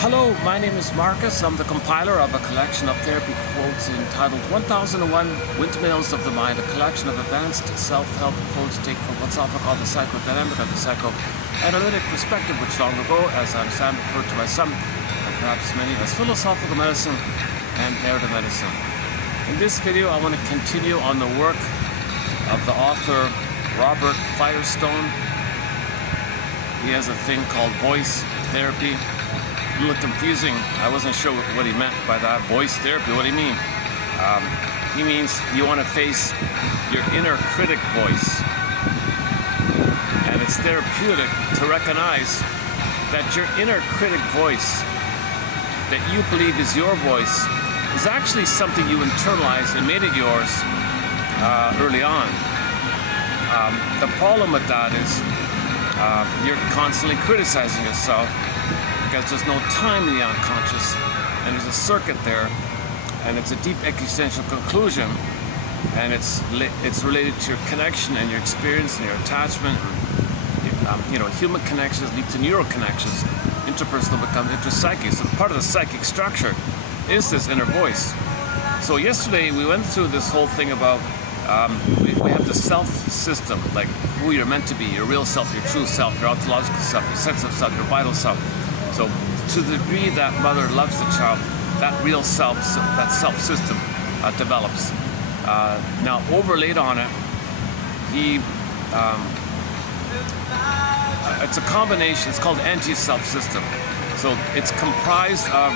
Hello, my name is Marcus. I'm the compiler of a collection of therapy quotes entitled 1001 Windmills of the Mind, a collection of advanced self-help quotes taken from what's often called the psychodynamic or the psychoanalytic perspective, which long ago, as I understand, referred to by some, and perhaps many, as philosophical medicine and narrative medicine. In this video, I want to continue on the work of the author Robert Firestone. He has a thing called voice therapy. A little confusing. I wasn't sure what he meant by that. Voice therapy, what do you mean? He means you want to face your inner critic voice. And it's therapeutic to recognize that your inner critic voice that you believe is your voice is actually something you internalized and made it yours early on. The problem with that is you're constantly criticizing yourself because there's no time in the unconscious, and there's a circuit there, and it's a deep existential conclusion, and it's related to your connection and your experience and your attachment. Human connections lead to neural connections. Interpersonal becomes interpsychic. So part of the psychic structure is this inner voice. So yesterday we went through this whole thing about we have the self system, like who you're meant to be, your real self, your true self, your ontological self, your sense of self, your vital self. So to the degree that mother loves the child, that real self, that self system develops. Now overlaid on it, it's a combination, it's called anti-self system. So it's comprised of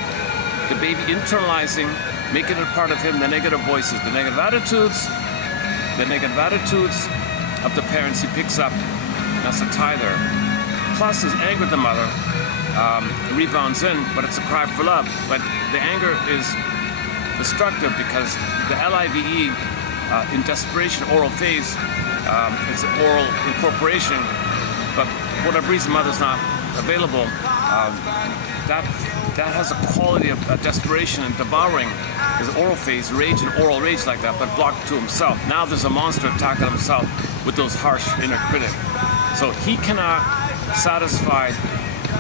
the baby internalizing, making it part of him, the negative voices, the negative attitudes of the parents he picks up. That's a tie there. Plus his anger at the mother rebounds in, but it's a cry for love. But the anger is destructive because the LIVE in desperation, oral phase, it's an oral incorporation, but for whatever reason mother's not available. That has a quality of desperation and devouring. His oral phase, rage and oral rage like that, but blocked to himself. Now there's a monster attacking himself with those harsh inner critic. So he cannot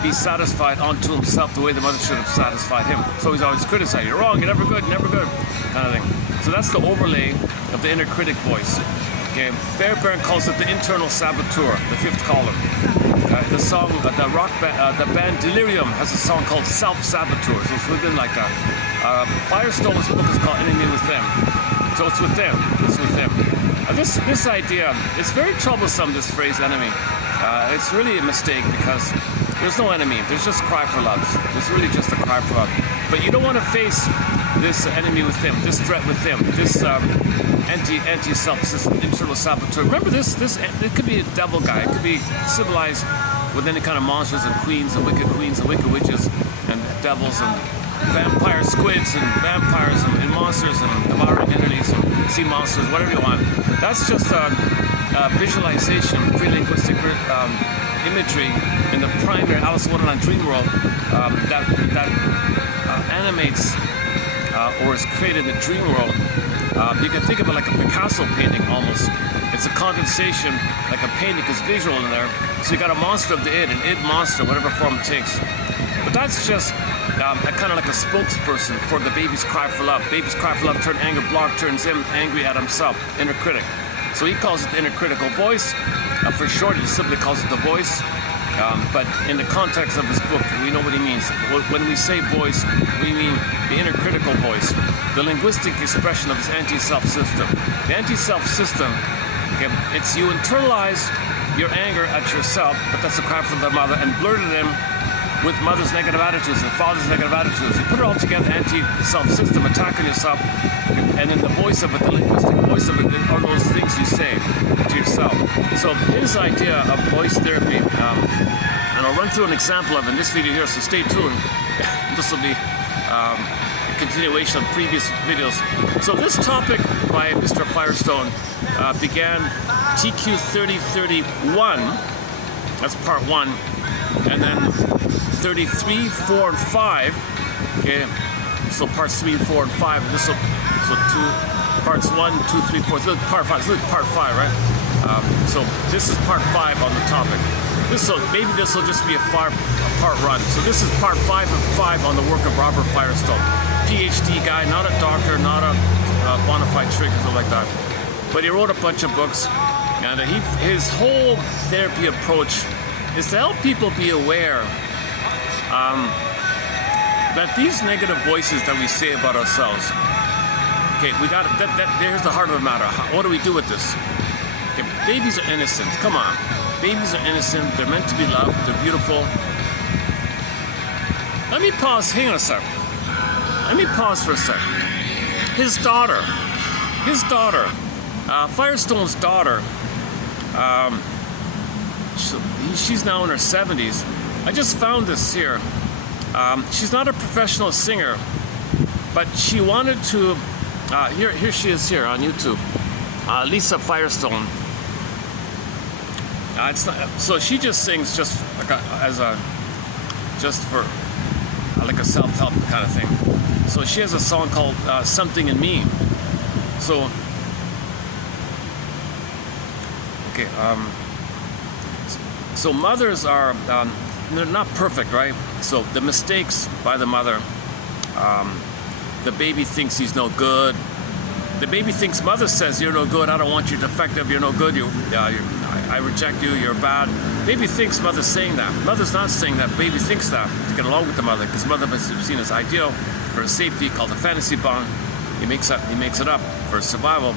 be satisfied unto himself the way the mother should have satisfied him. So he's always criticizing. You're wrong, you're never good, kind of thing. So that's the overlay of the inner critic voice. Okay, Fairbairn calls it the internal saboteur, the fifth column. The song, the rock band, the band Delirium has a song called Self-Saboteur, so it's within like that. Firestone's book is called Enemy with Them. So it's with them, This idea, it's very troublesome, this phrase enemy. It's really a mistake because there's no enemy, there's just cry for love. There's really just a cry for love. But you don't want to face this enemy with them, this threat with them, this anti-self system, internal saboteur. Remember this, it could be a devil guy, it could be civilized with any kind of monsters and queens and wicked witches and devils and vampire squids and vampires and monsters and devouring entities and sea monsters, whatever you want. That's just a visualization, pre-linguistic imagery in the primary Alice in Wonderland dream world that animates or is created in the dream world. You can think of it like a Picasso painting almost. It's a condensation, like a painting, because visual in there. So you got a monster of the id, an id monster, whatever form it takes. But that's just kind of like a spokesperson for the baby's cry for love. Baby's cry for love turns anger, block turns him angry at himself, inner critic. So he calls it the inner critical voice. For short, he simply calls it the voice. But in the context of his book, we know what he means. When we say voice, we mean the inner critical voice, the linguistic expression of his anti-self system. The anti-self system, okay, it's you internalize your anger at yourself, but that's a cry from the mother, and blurted in with mother's negative attitudes and father's negative attitudes. You put it all together, anti-self system, attacking yourself, and then the voice of it, the linguistic voice of it, are those things you say to yourself. So his idea of voice therapy, and I'll run through an example of it in this video here, so stay tuned. This will be a continuation of previous videos. So this topic by Mr. Firestone began TQ 3031, that's part 1, and then 33, 4, and 5, okay, so parts 3, 4, and 5, this will, so parts 1, 2, 3, 4, so part 5, so part 5, right? So this is part 5 on the topic. Maybe this will just be a part part run. So this is part 5 of 5 on the work of Robert Firestone. PhD guy, not a doctor, not a bona fide trick or something like that. But he wrote a bunch of books, and his whole therapy approach is to help people be aware that these negative voices that we say about ourselves, okay, we got there's the heart of the matter. What do we do with this? Okay, babies are innocent. Come on. Babies are innocent. They're meant to be loved. They're beautiful. Let me pause. Hang on a sec. Let me pause for a sec. His daughter, Firestone's daughter, she's now in her 70s. I just found this here. She's not a professional singer, but she wanted to. Here she is here on YouTube. Lisa Firestone. It's not, so she just sings just like for like a self-help kind of thing. So she has a song called "Something in Me." So okay. So mothers are they're not perfect, right? So the mistakes by the mother, the baby thinks he's no good. The baby thinks mother says you're no good. I don't want you, defective. You're no good. I reject you. You're bad. Baby thinks mother's saying that. Mother's not saying that. Baby thinks that to get along with the mother, because mother has seen his ideal for his safety, called a fantasy bond. He makes it up for his survival.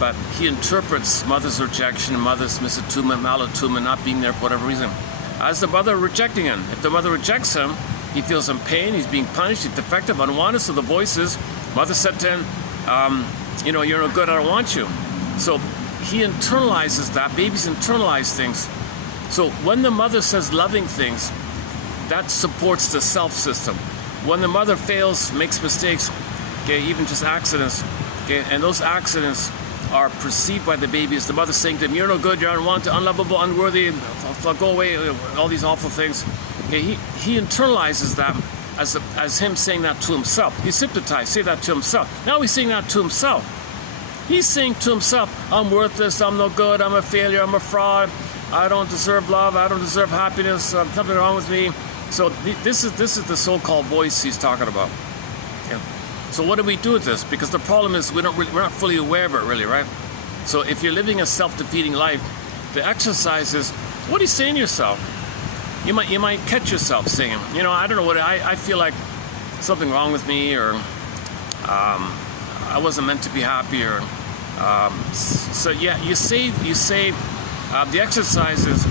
But he interprets mother's rejection, mother's misattunement, malattunement, not being there for whatever reason, as the mother rejecting him. If the mother rejects him, he feels in pain, he's being punished, he's defective, unwanted. So the voices, mother said to him, you're no good, I don't want you. So he internalizes that. Babies internalize things. So when the mother says loving things, that supports the self system. When the mother fails, makes mistakes, okay, even just accidents, okay, and those accidents are perceived by the baby as the mother saying to him, you're no good, you're unwanted, unlovable, unworthy, go away, all these awful things. Okay, he internalizes that as him saying that to himself. He's hypnotized, say that to himself. Now he's saying that to himself. He's saying to himself, I'm worthless, I'm no good, I'm a failure, I'm a fraud, I don't deserve love, I don't deserve happiness, something wrong with me. So this is the so-called voice he's talking about. Okay. So what do we do with this? Because the problem is we're not fully aware of it, really, right? So if you're living a self-defeating life, the exercise is, what are you saying to yourself? You might catch yourself saying, I don't know what, I feel like something wrong with me, or I wasn't meant to be happy, or so yeah, you say the exercise is,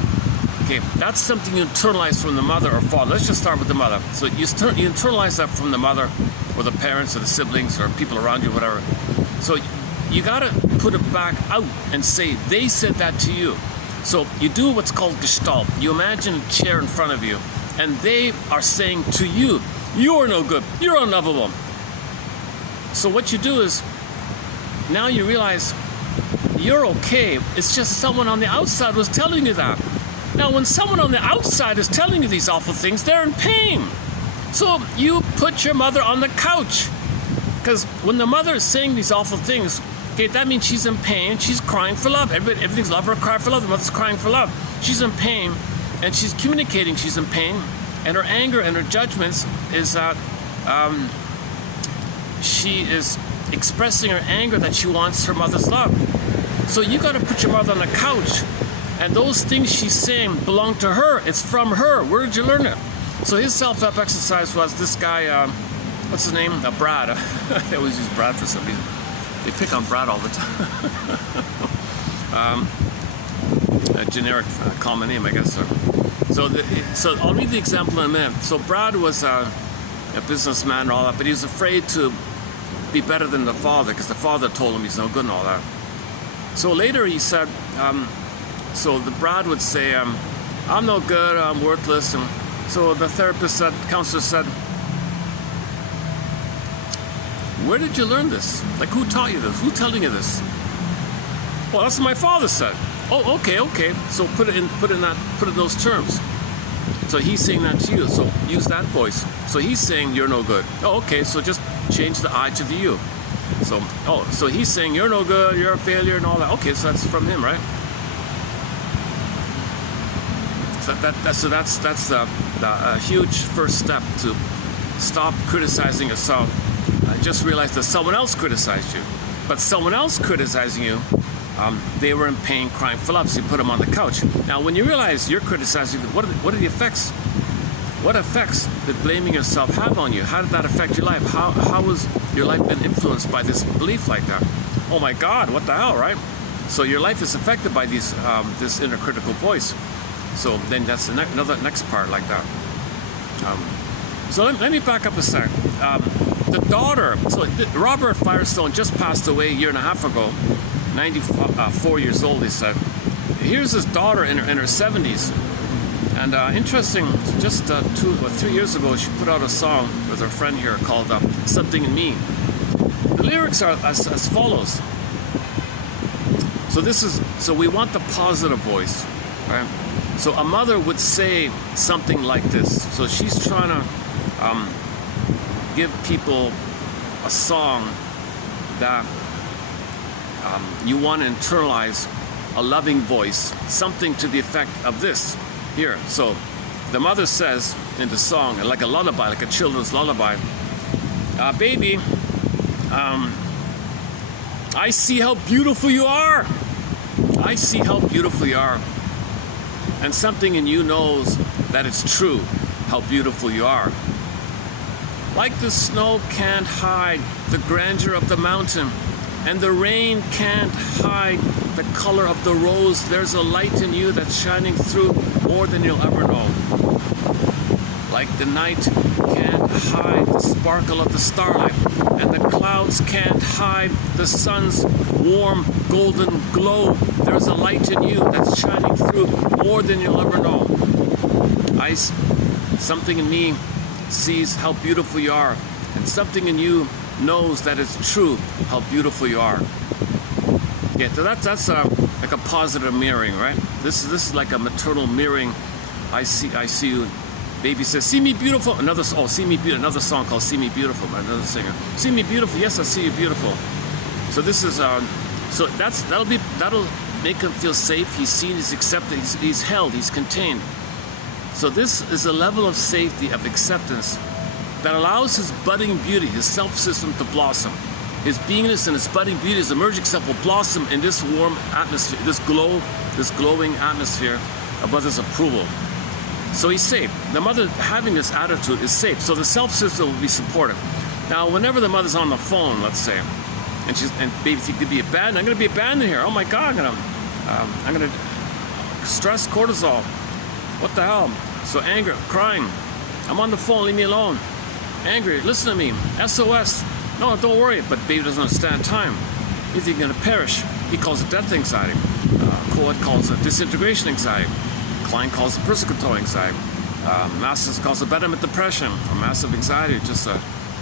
okay, that's something you internalize from the mother or father. Let's just start with the mother. So you internalize that from the mother, or the parents, or the siblings, or people around you, whatever. So you gotta put it back out and say, they said that to you. So you do what's called gestalt. You imagine a chair in front of you, and they are saying to you, you're no good, you're unlovable. So what you do is, now you realize you're okay. It's just someone on the outside was telling you that. Now, when someone on the outside is telling you these awful things, they're in pain. So you put your mother on the couch. Because when the mother is saying these awful things, okay, that means she's in pain, she's crying for love. Everything's love, her cry for love, the mother's crying for love. She's in pain, and she's communicating she's in pain, and her anger and her judgments is that she is expressing her anger that she wants her mother's love. So you got to put your mother on the couch, and those things she's saying belong to her. It's from her. Where did you learn it? So his self-help exercise was this guy, what's his name? Brad. They always use Brad for some reason. They pick on Brad all the time. A generic common name, I guess. So I'll read the example in a minute. So Brad was a businessman and all that, but he was afraid to be better than the father, because the father told him he's no good and all that. So later he said, so the Brad would say, I'm no good, I'm worthless. And so the counselor said, where did you learn this? Like, who taught you this? Who's telling you this? Well, that's what my father said. Oh, okay. So put it in those terms. So he's saying that to you. So use that voice. So he's saying you're no good. Oh, okay. So just change the I to the you. So he's saying you're no good, you're a failure, and all that. Okay, so that's from him, right? So that's the huge first step to stop criticizing yourself. Just realize that someone else criticized you, but someone else criticizing you, they were in pain, crying for love. So you put them on the couch. Now, when you realize you're criticizing, what are the effects? What effects did blaming yourself have on you? How did that affect your life? How has your life been influenced by this belief like that? Oh my God, what the hell, right? So your life is affected by these this inner critical voice. So then that's the next part like that. So let me back up a sec. The daughter, so Robert Firestone just passed away a year and a half ago, 94 years old, he said. Here's his daughter in her 70s. And interesting, just 2 or 3 years ago, she put out a song with her friend here called Something in Me. The lyrics are as follows. So we want the positive voice, right? So a mother would say something like this. So she's trying to give people a song that you want to internalize, a loving voice, something to the effect of this here. So the mother says in the song, like a lullaby, like a children's lullaby, baby, I see how beautiful you are. I see how beautiful you are. And something in you knows that it's true, how beautiful you are. Like the snow can't hide the grandeur of the mountain, and the rain can't hide the color of the rose, there's a light in you that's shining through more than you'll ever know. Like the night can't hide the sparkle of the starlight, and the clouds can't hide the sun's warm golden glow, there's a light in you that's shining through more than you'll ever know. Something in me sees how beautiful you are, and something in you knows that it's true how beautiful you are. Yeah, so that's like a positive mirroring, right? This is like a maternal mirroring. I see you. Baby says, "See me beautiful." Another song called "See Me Beautiful" by another singer. "See me beautiful." Yes, I see you beautiful. So this is that'll make him feel safe. He's seen, he's accepted, he's held, he's contained. So this is a level of safety, of acceptance, that allows his budding beauty, his self-system to blossom. His beingness and his budding beauty, his emerging self will blossom in this warm atmosphere, this glowing atmosphere of mother's approval. So he's safe. The mother having this attitude is safe. So the self-system will be supportive. Now, whenever the mother's on the phone, let's say, and baby could be abandoned. I'm going to be abandoned here. Oh my God, I'm going to stress, cortisol. What the hell? So anger, crying. I'm on the phone, leave me alone. Angry, listen to me. SOS. No, don't worry. But baby doesn't understand time. He's going to perish. He calls it death anxiety. Coed calls it disintegration anxiety. Klein calls it persecutory anxiety. Masters calls it betterment depression or massive anxiety. Just an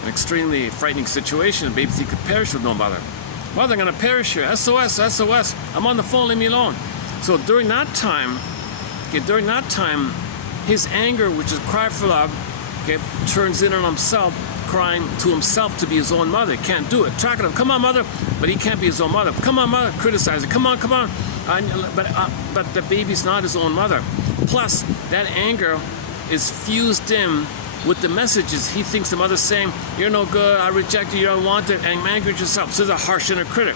extremely frightening situation. Baby he could perish with no mother. Mother, I'm going to perish here. SOS, SOS. I'm on the phone, leave me alone. So during that time, his anger, which is cry for love, turns in on himself, crying to himself to be his own mother. He can't do it. Tracking him, come on, mother, but he can't be his own mother. Come on, mother, criticizing. Come on. But the baby's not his own mother. Plus, that anger is fused in with the messages he thinks the mother's saying, "You're no good, I reject you, you're unwanted," and I'm angry at yourself. So there's a harsh inner critic.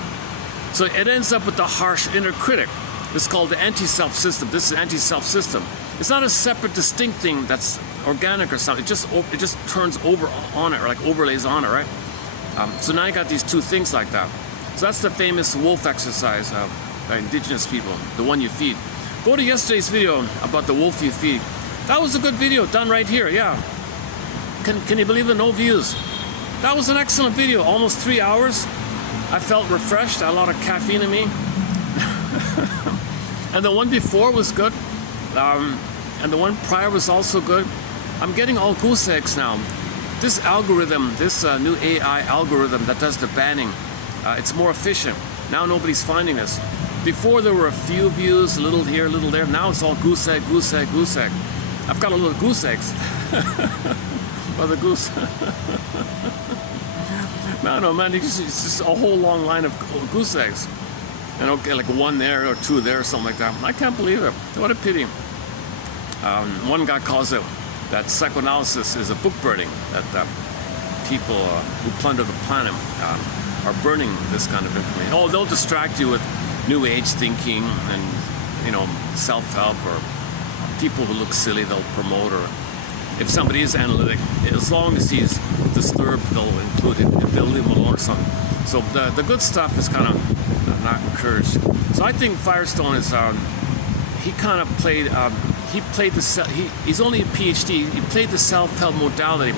So it ends up with the harsh inner critic. This is called the anti-self system. This is an anti-self system. It's not a separate, distinct thing that's organic or something. It just turns over on it, or like overlays on it, right? So now you got these two things like that. So that's the famous wolf exercise by indigenous people, the one you feed. Go to yesterday's video about the wolf you feed. That was a good video done right here, yeah. Can you believe it? No views. That was an excellent video, almost 3 hours. I felt refreshed, I had a lot of caffeine in me. And the one before was good. And the one prior was also good. I'm getting all goose eggs now. This algorithm, this new AI algorithm that does the banning, it's more efficient. Now nobody's finding this. Before there were a few views, a little here, a little there. Now it's all goose egg, goose egg, goose egg. I've got a little goose eggs. Or the goose. No, man, it's just a whole long line of goose eggs. And okay, like one there or two there or something like that. I can't believe it. What a pity. One guy calls it that psychoanalysis is a book burning, that people who plunder the planet are burning this kind of information. Oh, they'll distract you with New Age thinking and, you know, self-help, or people who look silly they'll promote, or if somebody is analytic, as long as he's disturbed, they'll include it and they'll leave him alone or something. So the good stuff is kind of not encouraged. So I think Firestone is, he kind of played, he's only a PhD, he played the self-help modality,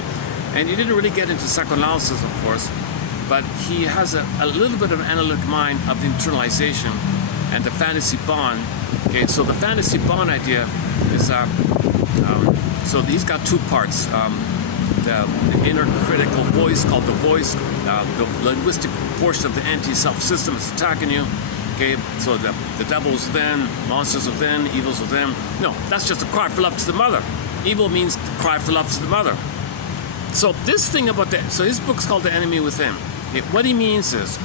and he didn't really get into psychoanalysis, of course, but he has a little bit of an analytic mind of the internalization and the fantasy bond. Okay, so the fantasy bond idea is, so he's got two parts. The inner critical voice, called the voice, the linguistic portion of the anti-self system is attacking you. Okay, so the devil's within, monsters within, evil's within. No, that's just a cry for love to the mother. Evil means cry for love to the mother. So this thing about that, so his book's called The Enemy Within. Okay, what he means is,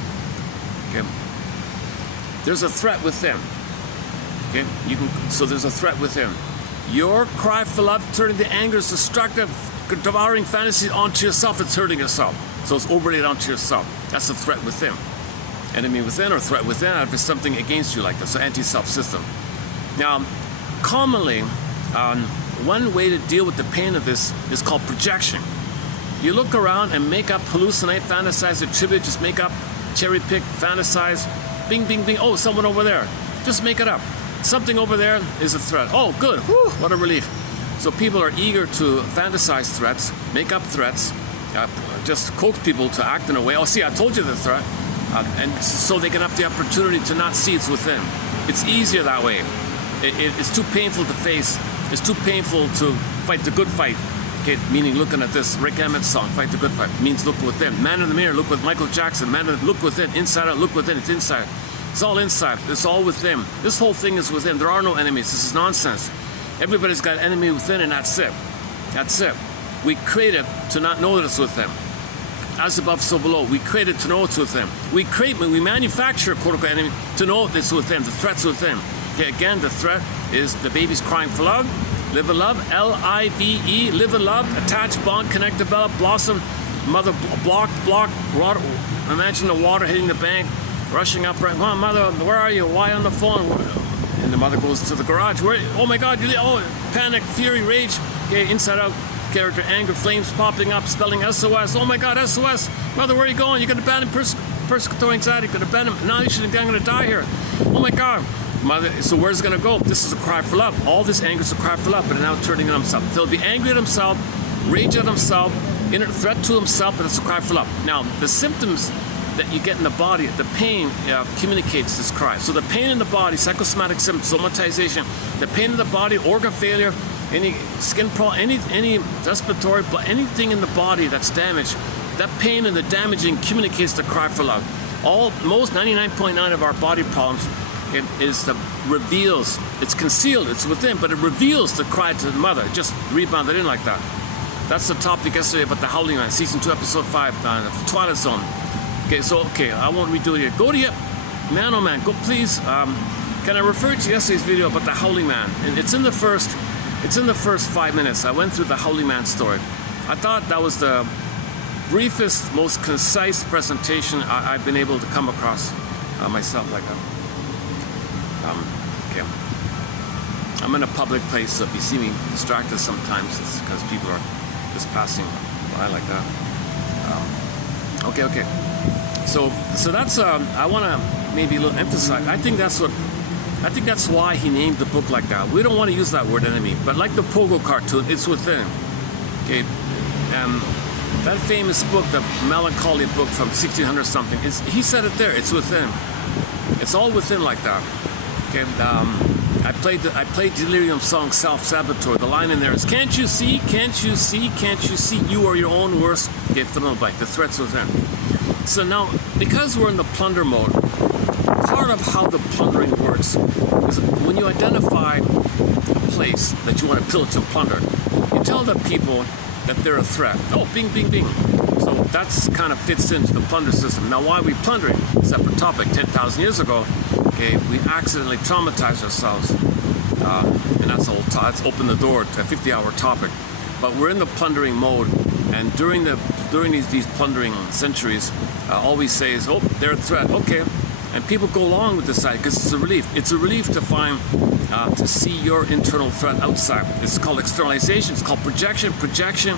okay, there's a threat within. Okay, so there's a threat within. Your cry for love, turning the anger is destructive, devouring fantasies onto yourself, it's hurting yourself. So it's overlaid onto yourself. That's the threat within. Enemy within, or threat within, if there's something against you like this, so anti-self system. Now, commonly, one way to deal with the pain of this is called projection. You look around and make up, hallucinate, fantasize, attribute, just make up, cherry pick, fantasize, bing, bing, bing, oh, someone over there. Just make it up. Something over there is a threat. Oh, good, whew, what a relief. So people are eager to fantasize threats, make up threats, just coax people to act in a way. Oh, see, I told you the threat. And so they can have the opportunity to not see it's within. It's easier that way. It's too painful to face. It's too painful to fight the good fight. Okay, meaning looking at this Rick Emmett song, Fight the Good Fight, means look within. Man in the mirror, look with Michael Jackson. Look within. Inside out, look within. It's inside. It's all inside. It's all within. This whole thing is within. There are no enemies. This is nonsense. Everybody's got enemy within, and that's it. That's it. We create it to not know that it's within. As above, so below. We create it to know it's within. We manufacture a quote-unquote enemy to know it's within. The threat's within. Okay, again, the threat is the baby's crying for love. Live in love, L-I-V-E, live in love, attach, bond, connect, develop, blossom, mother block, water, imagine the water hitting the bank, rushing up, right, oh, mother, where are you, why on the phone? And the mother goes to the garage, where, oh my God, panic, fury, rage, okay, inside out, character, anger, flames popping up, spelling SOS, oh my God, SOS, mother, where are you going? You're going to abandon persecutory anxiety, you're going to abandon, now I'm going to die here, oh my God. Mother, so where's it going to go? This is a cry for love. All this anger is a cry for love, but now turning on himself. He'll be angry at himself, rage at himself, inner threat to himself, but it's a cry for love. Now, the symptoms that you get in the body, the pain communicates this cry. So the pain in the body, psychosomatic symptoms, somatization, the pain in the body, organ failure, any skin problem, any respiratory, anything in the body that's damaged, that pain and the damaging communicates the cry for love. Most 99.9% of our body problems, it reveals, it's concealed, it's within, but it reveals the cry to the mother. It just rebounded in like that. That's the topic yesterday about the Howling Man, season 2, episode 5, the Twilight Zone. Okay, so I won't redo it here. Go to your man, oh man, go please. Can I refer to yesterday's video about the Howling Man? And it's in the first 5 minutes. I went through the Howling Man story. I thought that was the briefest, most concise presentation I've been able to come across myself like that. Okay. I'm in a public place, so if you see me distracted sometimes, it's because people are just passing by like that. Okay. So that's I want to maybe emphasize. I think that's why he named the book like that. We don't want to use that word enemy, but like the Pogo cartoon, it's within. Okay. That famous book, the melancholy book from 1600 something, he said it there. It's within. It's all within like that. Okay, I played Delirium song Self-Saboteur. The line in there is, can't you see, you are your own worst, okay, bite, the threats within. So now, because we're in the plunder mode, part of how the plundering works is when you identify a place that you want to pillage and plunder, you tell the people that they're a threat. Oh, bing, bing, bing. So that's kind of fits into the plunder system. Now, why are we plundering? Separate topic. 10,000 years ago, okay, we accidentally traumatized ourselves and that's opened the door to a 50-hour topic. But we're in the plundering mode, and during these plundering centuries, all we say is, oh, they're a threat, okay. And people go along with this side because it's a relief. It's a relief to find, to see your internal threat outside. It's called externalization. It's called projection. Projection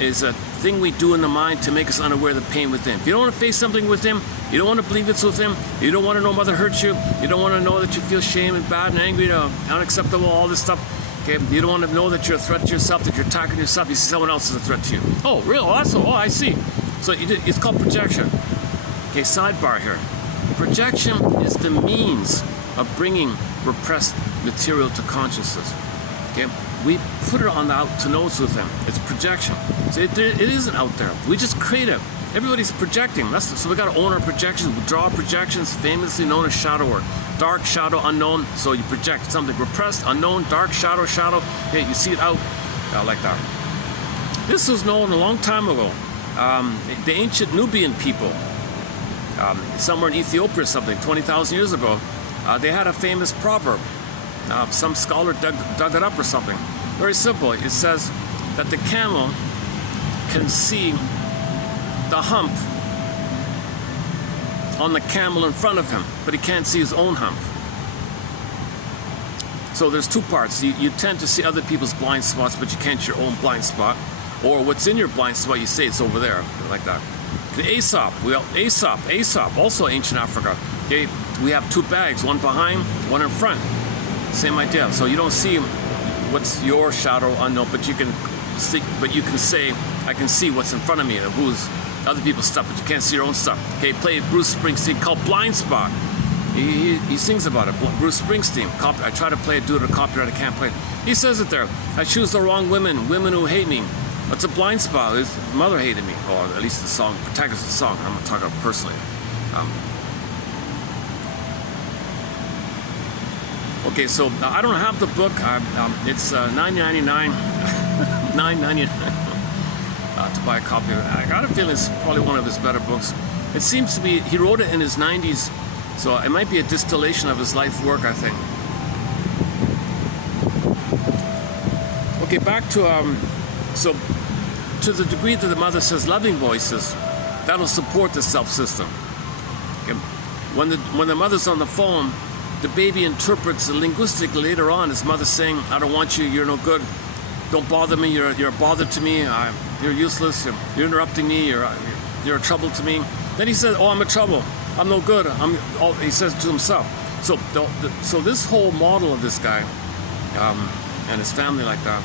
is a thing we do in the mind to make us unaware of the pain within. If you don't want to face something with him, you don't want to believe it's with him, you don't want to know mother hurt you, you don't want to know that you feel shame and bad and angry, unacceptable, all this stuff. Okay, you don't want to know that you're a threat to yourself, that you're attacking yourself. You see someone else is a threat to you. Oh, really? Oh, I see. So it's called projection. Okay, sidebar here. Projection is the means of bringing repressed material to consciousness. Okay, we put it on the out to nose with them. It's projection. So it isn't out there. We just create it. Everybody's projecting. So we got to own our projections. We draw projections, famously known as shadow work. Dark, shadow, unknown. So you project something repressed, unknown, dark, shadow, shadow. Okay, you see it out like that. This was known a long time ago. The ancient Nubian people, somewhere in Ethiopia or something, 20,000 years ago, they had a famous proverb. Some scholar dug it up or something. Very simple. It says that the camel can see the hump on the camel in front of him, but he can't see his own hump. So there's two parts. You tend to see other people's blind spots, but you can't your own blind spot. Or what's in your blind spot, you say it's over there, like that. The Aesop, also ancient Africa. Okay, we have two bags, one behind, one in front. Same idea. So you don't see what's your shadow unknown, but you can see. But you can say, I can see what's in front of me, who's other people's stuff, but you can't see your own stuff. Okay, play Bruce Springsteen called Blind Spot. He sings about it. Bruce Springsteen. I try to play it due to copyright. I can't play it. He says it there. I choose the wrong women who hate me. It's a blind spot. His mother hated me, or at least the song, protagonist of the song. I'm gonna talk about personally. Okay, so I don't have the book. It's $9.99. $9.99 to buy a copy of it. I got a feeling it's probably one of his better books. It seems to be. He wrote it in his 90s, so it might be a distillation of his life work, I think. Okay, back to so to the degree that the mother says loving voices, that'll support the self system. Okay. When the mother's on the phone, the baby interprets linguistically later on his mother saying, I don't want you, you're no good, don't bother me, you're a bother to me, you're useless, you're interrupting me, you're a trouble to me. Then he says, oh, I'm a trouble, I'm no good, he says to himself. So this whole model of this guy and his family like that,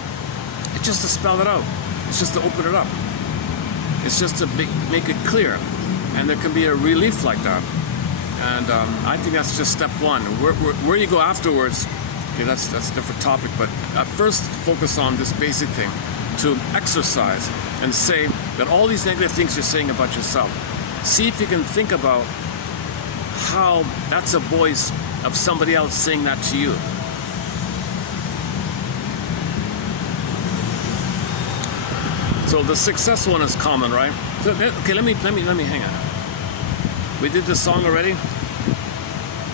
it's just to spell it out. It's just to open it up. It's just to make it clear. And there can be a relief like that. And I think that's just step one. Where you go afterwards, okay, that's a different topic. But at first, focus on this basic thing, to exercise and say that all these negative things you're saying about yourself, see if you can think about how that's a voice of somebody else saying that to you. So the success one is common, right? So, okay, let me hang on. We did this song already.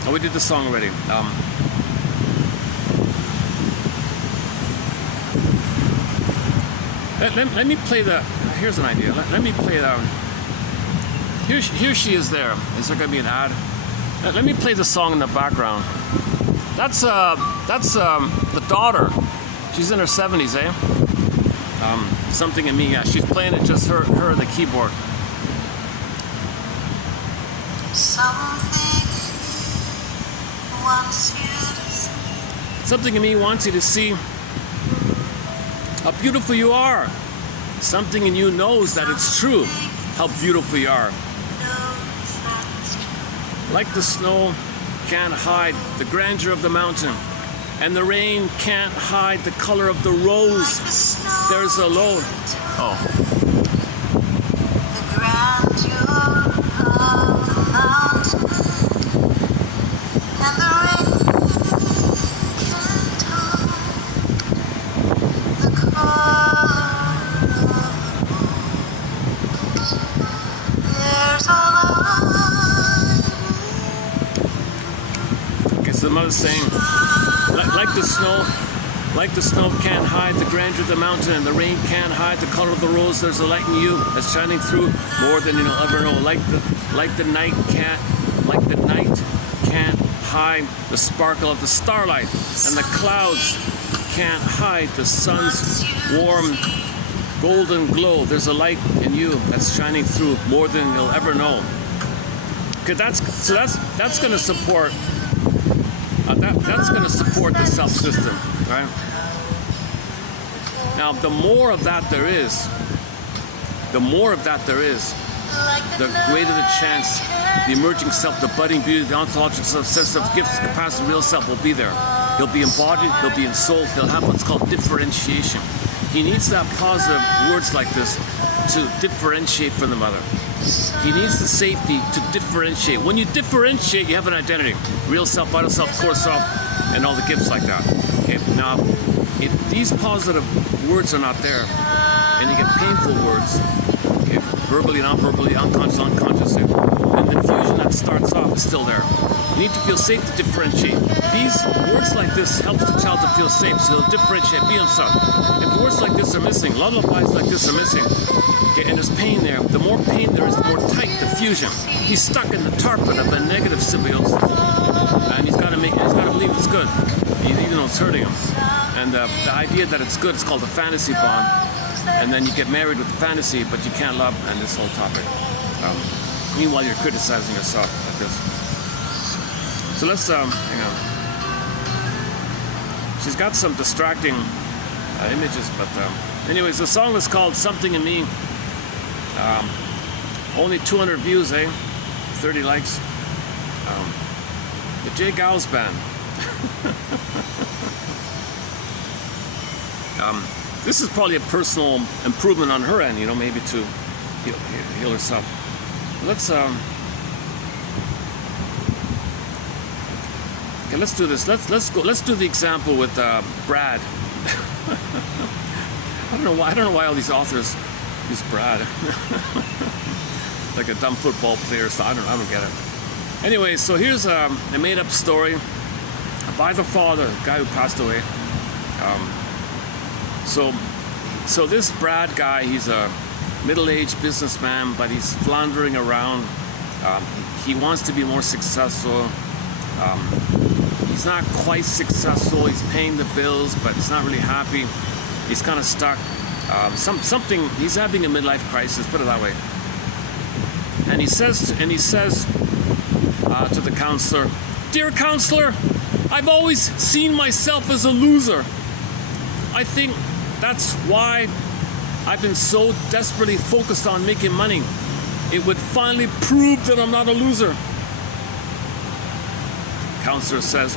Oh, we did this song already. Let me play the. Here's an idea. Let me play that. Here she is. There. Is there gonna be an ad? Let me play the song in the background. That's the daughter. She's in her 70s, eh? Something in me, yeah. She's playing it, just her and the keyboard. Something in me wants you to see how beautiful you are. Something in you knows that it's true, how beautiful you are. Like the snow can't hide the grandeur of the mountain, and the rain can't hide the color of the rose. There's a load. Oh. The grandeur of the mountain, and the rain can't hide the color of the rose. There's a load. Okay, so the mother's saying, Like the snow can't hide the grandeur of the mountain, and the rain can't hide the color of the rose. There's a light in you that's shining through more than you'll ever know. Like the night can't hide the sparkle of the starlight, and the clouds can't hide the sun's warm golden glow. There's a light in you that's shining through more than you'll ever know. Okay, that's going to support that's going to support the self system, right? Now, the more of that there is, the greater the chance the emerging self, the budding beauty, the ontological self, sense of gifts, capacity, real self will be there. He'll be embodied, he'll be ensouled, he'll have what's called differentiation. He needs that positive words like this to differentiate from the mother. He needs the safety to differentiate. When you differentiate, you have an identity. Real self, vital self, core self, and all the gifts like that. Okay. Now, if these positive words are not there, and you get painful words, okay, verbally, non-verbally, unconsciously, and the fusion that starts off is still there. You need to feel safe to differentiate. These words like this helps the child to feel safe, so he'll differentiate, be himself. If words like this are missing, lullabies like this are missing, okay, and there's pain there. The more pain there is, the more tight the fusion. He's stuck in the tarpon of a negative symbiosis, and he's got to believe it's good, even though it's hurting him. And the idea that it's good is called the fantasy bond. And then you get married with the fantasy, but you can't love, and this whole topic. Meanwhile, you're criticizing yourself like this. So let's, hang on. She's got some distracting images, but anyways, the song is called Something in Me. Only 200 views, 30 likes. The J. Gals Band. This is probably a personal improvement on her end, maybe to heal herself. Let's okay, let's do this. Let's do the example with Brad. I don't know why all these authors use Brad. Like a dumb football player, so I don't get it. Anyway, so here's a made-up story by the father, the guy who passed away. So this Brad guy, he's a middle-aged businessman, but he's floundering around. He wants to be more successful. He's not quite successful. He's paying the bills, but he's not really happy. He's kind of stuck. He's having a midlife crisis, put it that way. And he says to the counselor, "Dear counselor, I've always seen myself as a loser. I think that's why I've been so desperately focused on making money. It would finally prove that I'm not a loser." Counselor says,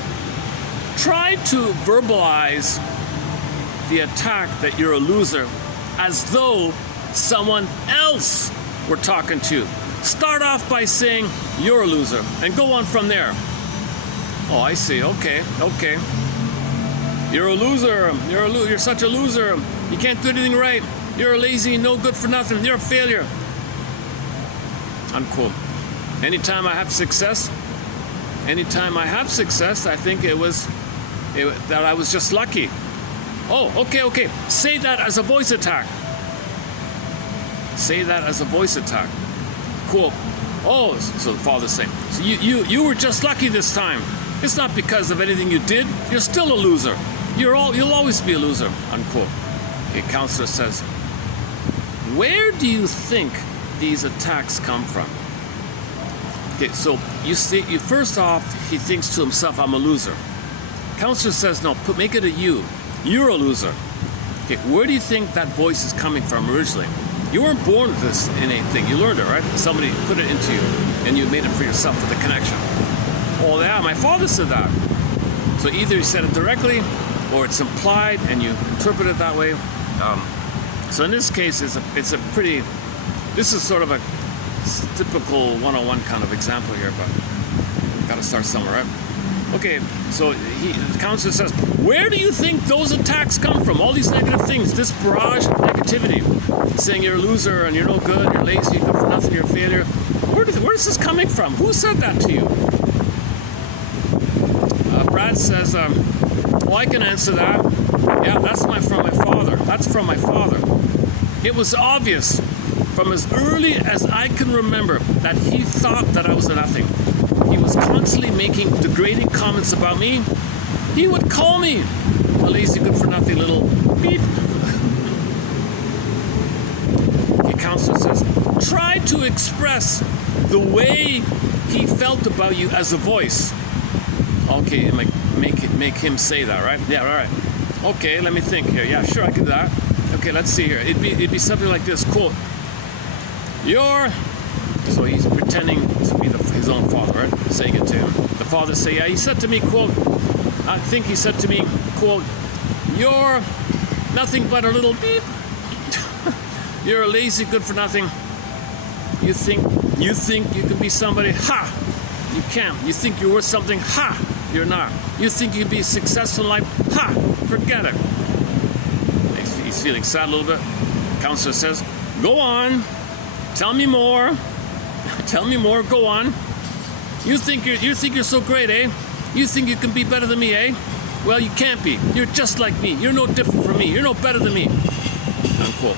"Try to verbalize the attack that you're a loser as though someone else were talking to you. Start off by saying you're a loser and go on from there." "Oh, I see. Okay. You're a loser. You're such a loser. You can't do anything right. You're lazy, no good for nothing. You're a failure." Unquote. Anytime I have success, I think that I was just lucky. "Oh, okay. Say that as a voice attack. Cool. "Oh," so the father's saying, "So you were just lucky this time. It's not because of anything you did. You're still a loser. You'll always be a loser." Unquote. Okay, counselor says, "Where do you think these attacks come from?" Okay, so you first off, he thinks to himself, "I'm a loser." Counselor says, "No, make it a you. You're a loser." Okay, where do you think that voice is coming from originally? You weren't born with this innate thing. You learned it, right? Somebody put it into you, and you made it for yourself with the connection. "Oh, yeah, my father said that." So either he said it directly, or it's implied, and you interpret it that way. So in this case, this is sort of a typical 101 kind of example here, but got to start somewhere, right? Okay, so the counselor says, "Where do you think those attacks come from? All these negative things, this barrage of negativity, saying you're a loser and you're no good, you're lazy, you're good for nothing, you're a failure. Where is this coming from? Who said that to you?" Brad says, Oh, I can answer that. Yeah, that's from my father. That's from my father. It was obvious from as early as I can remember that he thought that I was a nothing. He was constantly making degrading comments about me. He would call me a lazy, good-for-nothing little beep. The counselor says, try to express the way he felt about you as a voice. Okay, make him say that, right? Yeah, all right. Okay, let me think here. Yeah, sure, I can do that. Okay, let's see here. It'd be something like this. Quote, so he's pretending to be his own father, right? Saying it to him. The father say, yeah, he said to me, quote, I think he said to me, quote, you're nothing but a little beep. You're a lazy, good-for-nothing. You think you can be somebody? Ha! You can't. You think you're worth something? Ha! You're not. You think you can be successful in life? Ha! Forget it. He's feeling sad a little bit. Counselor says, go on. Tell me more. Tell me more. Go on. You think you're so great, eh? You think you can be better than me, eh? Well, you can't be. You're just like me. You're no different from me. You're no better than me. Unquote.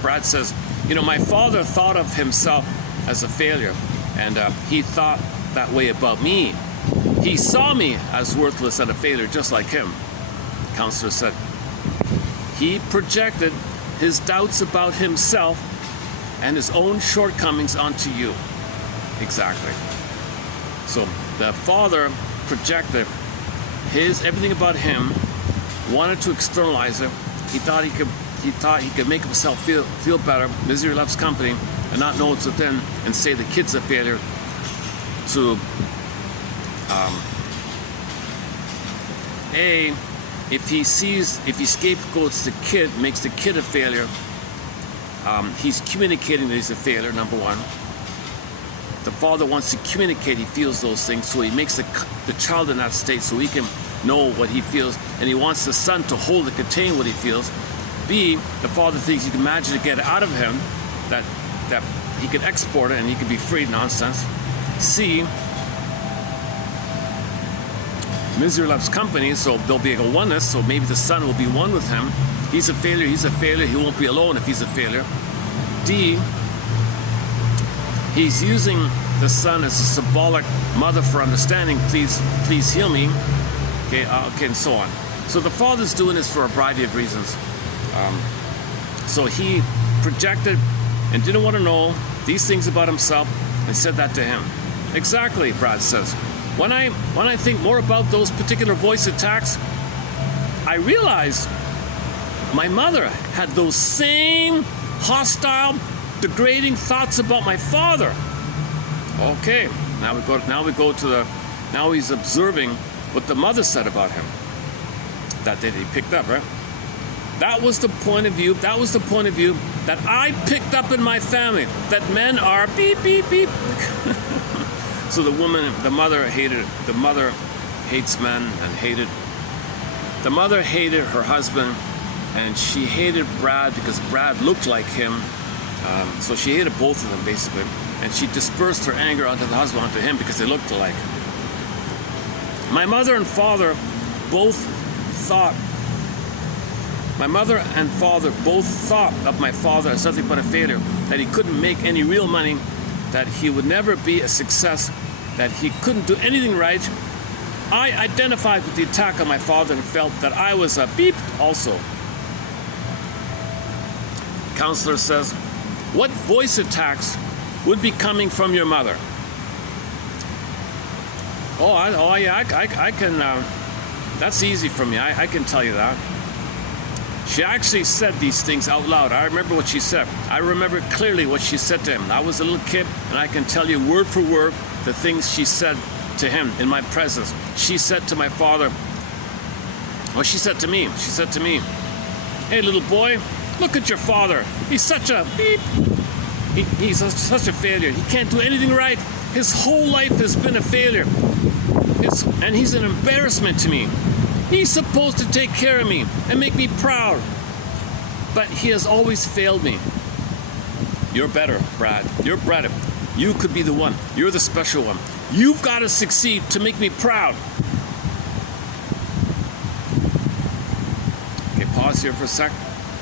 Brad says, you know, my father thought of himself as a failure, and he thought that way about me. He saw me as worthless and a failure, just like him. Counselor said, he projected his doubts about himself and his own shortcomings onto you. Exactly. So the father projected everything about him, wanted to externalize it. He thought he could make himself feel better. Misery loves company, and not know what's within, and say the kid's a failure. To if he scapegoats the kid, makes the kid a failure, he's communicating that he's a failure, number one. The father wants to communicate he feels those things, so he makes the child in that state so he can know what he feels, and he wants the son to hold and contain what he feels. B, the father thinks he can magically get it out of him, that he can export it and he can be freed. Nonsense. C, misery loves company, so there'll be a oneness, so maybe the son will be one with him. He's a failure, he won't be alone if he's a failure. D, he's using the son as a symbolic mother for understanding, please heal me. Okay, and so on. So the father's doing this for a variety of reasons. So he projected and didn't want to know these things about himself and said that to him. Exactly, Brad says. When I think more about those particular voice attacks, I realize my mother had those same hostile, degrading thoughts about my father. Okay, now we go to now he's observing what the mother said about him. That day he picked up, right? That was the point of view that I picked up in my family, that men are beep, beep, beep. So the mother hates men and the mother hated her husband, and she hated Brad because Brad looked like him. So she hated both of them, basically. And she dispersed her anger onto the husband, onto him, because they looked alike. My mother and father both thought of my father as nothing but a failure, that he couldn't make any real money, that he would never be a success, that he couldn't do anything right. I identified with the attack on my father and felt that I was a beep also. Counselor says, what voice attacks would be coming from your mother? I can, that's easy for me. I can tell you that. She actually said these things out loud. I remember what she said. I remember clearly what she said to him. I was a little kid, and I can tell you word for word the things she said to him in my presence. She said to my father, well, she said to me, hey, little boy, look at your father. He's such a beep. He's such a failure. He can't do anything right. His whole life has been a failure. And he's an embarrassment to me. He's supposed to take care of me and make me proud. But he has always failed me. You're better, Brad. You're better. You could be the one. You're the special one. You've got to succeed to make me proud. pause here for a sec.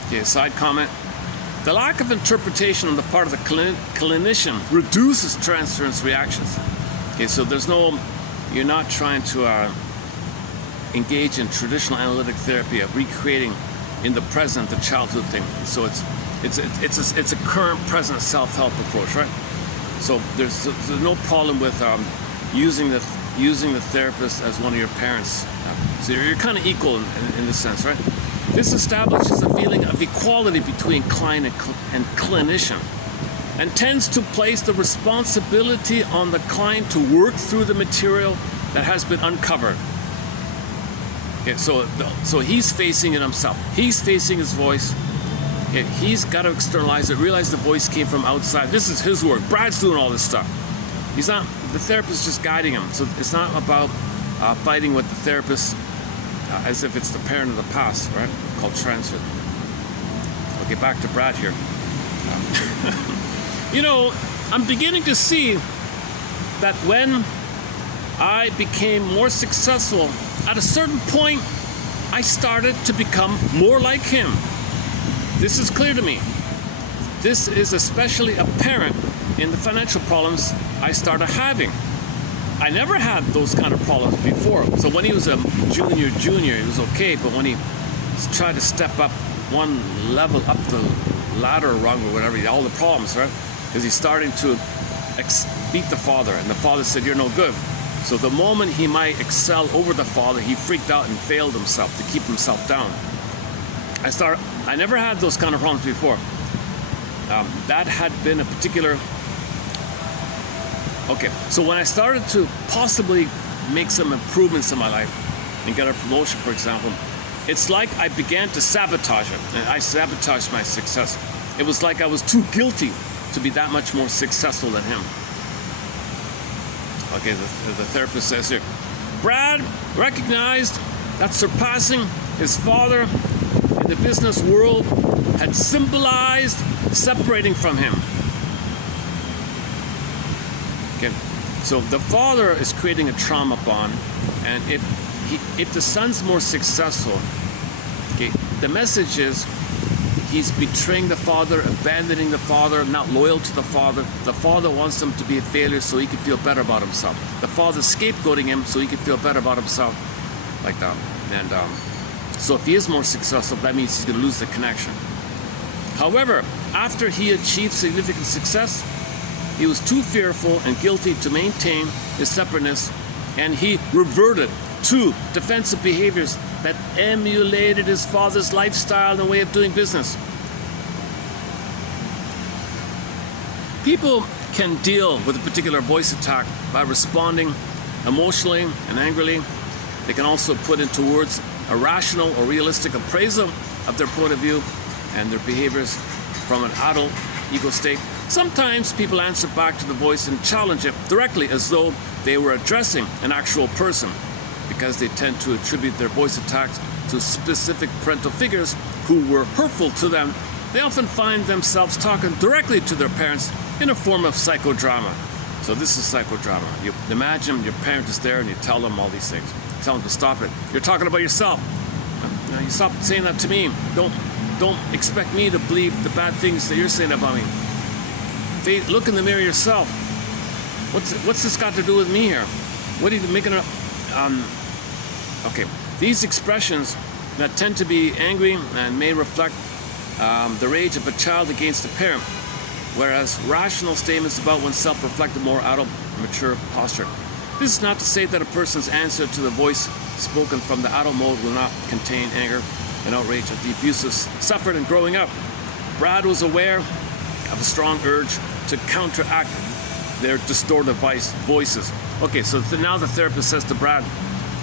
Okay, side comment. The lack of interpretation on the part of the clinician reduces transference reactions. Okay, so you're not trying to engage in traditional analytic therapy of recreating in the present the childhood thing. So it's a current present self-help approach, right? So there's no problem with using the therapist as one of your parents. So you're kind of equal in this sense, right? This establishes a feeling of equality between client and clinician, and tends to place the responsibility on the client to work through the material that has been uncovered. Okay, so he's facing it himself. He's facing his voice. Okay, he's got to externalize it, realize the voice came from outside. This is his work. Brad's doing all this stuff. The therapist is just guiding him. So it's not about fighting with the therapist as if it's the parent of the past, right? Called transfer. Okay, back to Brad here. I'm beginning to see that when I became more successful, at a certain point, I started to become more like him. This is clear to me. This is especially apparent in the financial problems I started having. I never had those kind of problems before. So when he was a junior, it was okay. But when he tried to step up one level up the ladder rung or whatever, all the problems, right? Because he's starting to beat the father, and the father said, "You're no good." So the moment he might excel over the father, he freaked out and failed himself to keep himself down. I never had those kind of problems before. That had been a particular... Okay, so when I started to possibly make some improvements in my life and get a promotion, for example, it's like I began to sabotage it, and I sabotaged my success. It was like I was too guilty to be that much more successful than him. Okay, the therapist says here, Brad recognized that surpassing his father in the business world had symbolized separating from him. Okay, so the father is creating a trauma bond, and if the son's more successful, okay, the message is he's betraying the father, abandoning the father, not loyal to the father. The father wants him to be a failure so he can feel better about himself. The father's scapegoating him so he can feel better about himself, like that. And so if he is more successful, that means he's going to lose the connection. However, after he achieved significant success, he was too fearful and guilty to maintain his separateness, and he reverted to defensive behaviors that emulated his father's lifestyle and way of doing business. People can deal with a particular voice attack by responding emotionally and angrily. They can also put into words a rational or realistic appraisal of their point of view and their behaviors from an adult ego state. Sometimes people answer back to the voice and challenge it directly as though they were addressing an actual person, because they tend to attribute their voice attacks to specific parental figures who were hurtful to them. They often find themselves talking directly to their parents in a form of psychodrama. So this is psychodrama. You imagine your parent is there and you tell them all these things. Tell them to stop it. You're talking about yourself. You stop saying that to me. Don't expect me to believe the bad things that you're saying about me. Look in the mirror yourself. What's this got to do with me here? What are you making up? Okay, these expressions that tend to be angry and may reflect the rage of a child against a parent, whereas rational statements about oneself reflect a more adult, mature posture. This is not to say that a person's answer to the voice spoken from the adult mode will not contain anger and outrage at the abuses suffered in growing up. Brad was aware of a strong urge to counteract their distorted voices. Okay, so now the therapist says to Brad,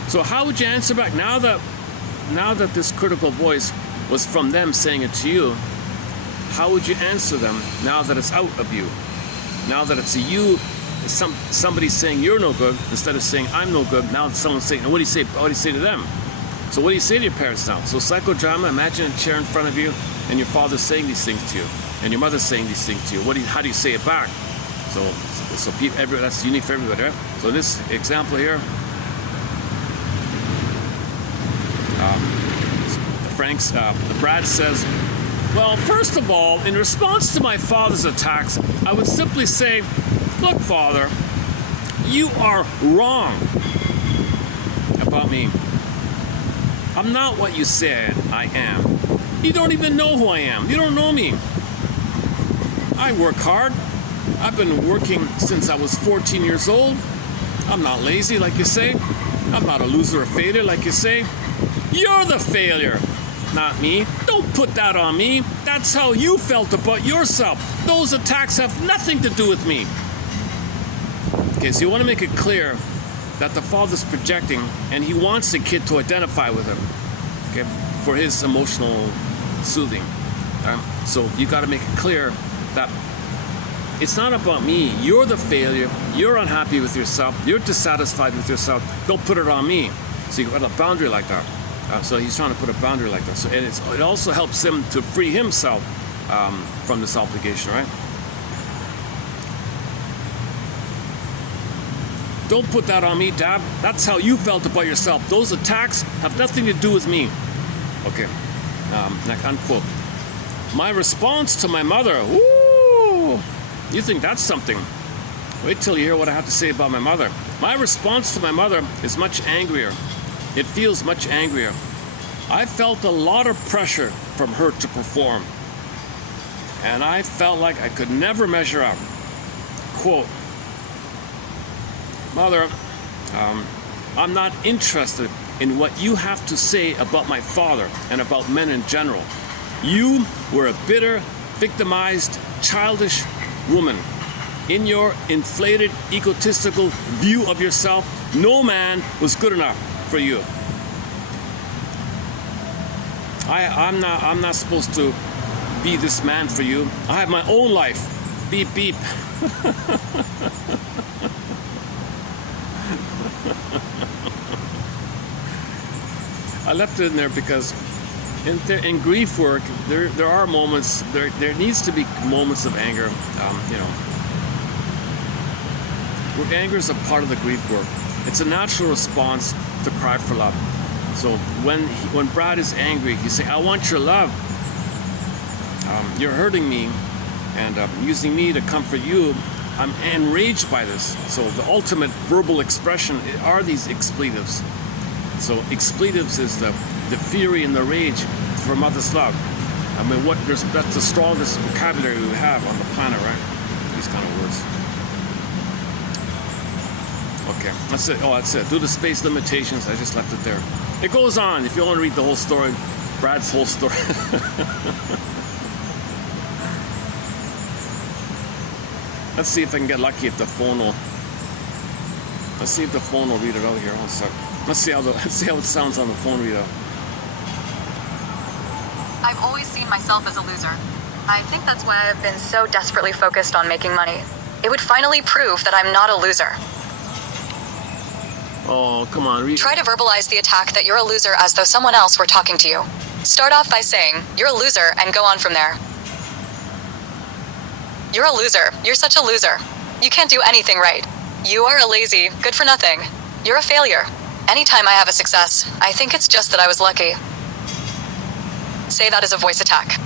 so how would you answer back now that this critical voice was from them saying it to you? How would you answer them now that it's out of you? Now that it's you, somebody saying you're no good instead of saying I'm no good. Now someone's saying, what do you say? What do you say to them? So what do you say to your parents now? So psychodrama. Imagine a chair in front of you, and your father's saying these things to you, and your mother's saying these things to you. How do you say it back? So people, that's unique for everybody, right? So in this example here, the Brad says, well, first of all, in response to my father's attacks, I would simply say, look, Father, you are wrong about me. I'm not what you said I am. You don't even know who I am. You don't know me. I work hard. I've been working since I was 14 years old. I'm not lazy, like you say. I'm not a loser or failure, like you say. You're the failure, not me. Don't put that on me. That's how you felt about yourself. Those attacks have nothing to do with me. Okay, so you want to make it clear that the father's projecting and he wants the kid to identify with him, okay, for his emotional soothing. So you got to make it clear that it's not about me. You're the failure. You're unhappy with yourself. You're dissatisfied with yourself. Don't put it on me. So you got a boundary like that. So he's trying to put a boundary like that. So and it also helps him to free himself from this obligation, right? Don't put that on me, Dad. That's how you felt about yourself. Those attacks have nothing to do with me. Okay, unquote. My response to my mother, woo! You think that's something? Wait till you hear what I have to say about my mother. My response to my mother is much angrier. It feels much angrier. I felt a lot of pressure from her to perform, and I felt like I could never measure up. Quote, Mother, I'm not interested in what you have to say about my father and about men in general. You were a bitter, victimized, childish woman. In your inflated, egotistical view of yourself, no man was good enough for you. I'm not supposed to be this man for you. I have my own life. Beep, beep. I left it in there because in grief work, there are moments, there needs to be moments of anger, where anger is a part of the grief work. It's a natural response to cry for love. So when Brad is angry, he's saying, I want your love. You're hurting me, and using me to comfort you. I'm enraged by this. So the ultimate verbal expression are these expletives. So expletives is the fury and the rage for mother's love. I mean, that's the strongest vocabulary we have on the planet, right? These kind of words. Okay, that's it. Oh, that's it. Due to space limitations, I just left it there. It goes on. If you want to read the whole story, Brad's whole story. Let's see if I can get lucky if the phone will. Let's see if the phone will read it out here. One sec. Let's see how it sounds on the phone readout. I've always seen myself as a loser. I think that's why I've been so desperately focused on making money. It would finally prove that I'm not a loser. Oh, come on, read. Try to verbalize the attack that you're a loser as though someone else were talking to you. Start off by saying, you're a loser, and go on from there. You're a loser. You're such a loser. You can't do anything right. You are a lazy, good for nothing. You're a failure. Anytime I have a success, I think it's just that I was lucky. Say that as a voice attack.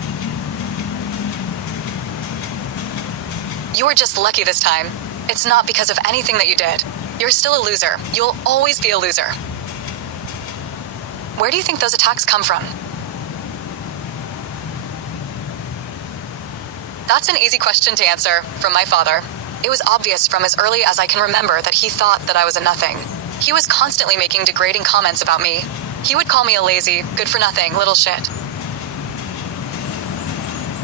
You were just lucky this time. It's not because of anything that you did. You're still a loser. You'll always be a loser. Where do you think those attacks come from? That's an easy question to answer from my father. It was obvious from as early as I can remember that he thought that I was a nothing. He was constantly making degrading comments about me. He would call me a lazy, good-for-nothing little shit.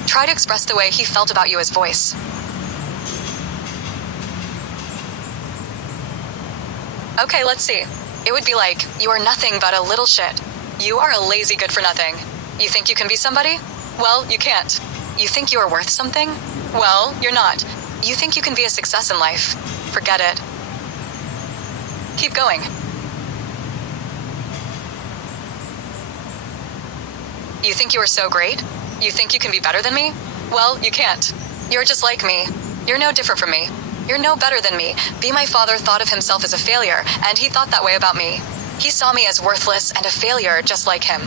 Try to express the way he felt about you as voice. Okay, let's see. It would be like, you are nothing but a little shit. You are a lazy good-for-nothing. You think you can be somebody? Well, you can't. You think you are worth something? Well, you're not. You think you can be a success in life? Forget it. Keep going. You think you are so great? You think you can be better than me? Well, you can't. You're just like me. You're no different from me. You're no better than me. My father thought of himself as a failure, and he thought that way about me. He saw me as worthless and a failure just like him.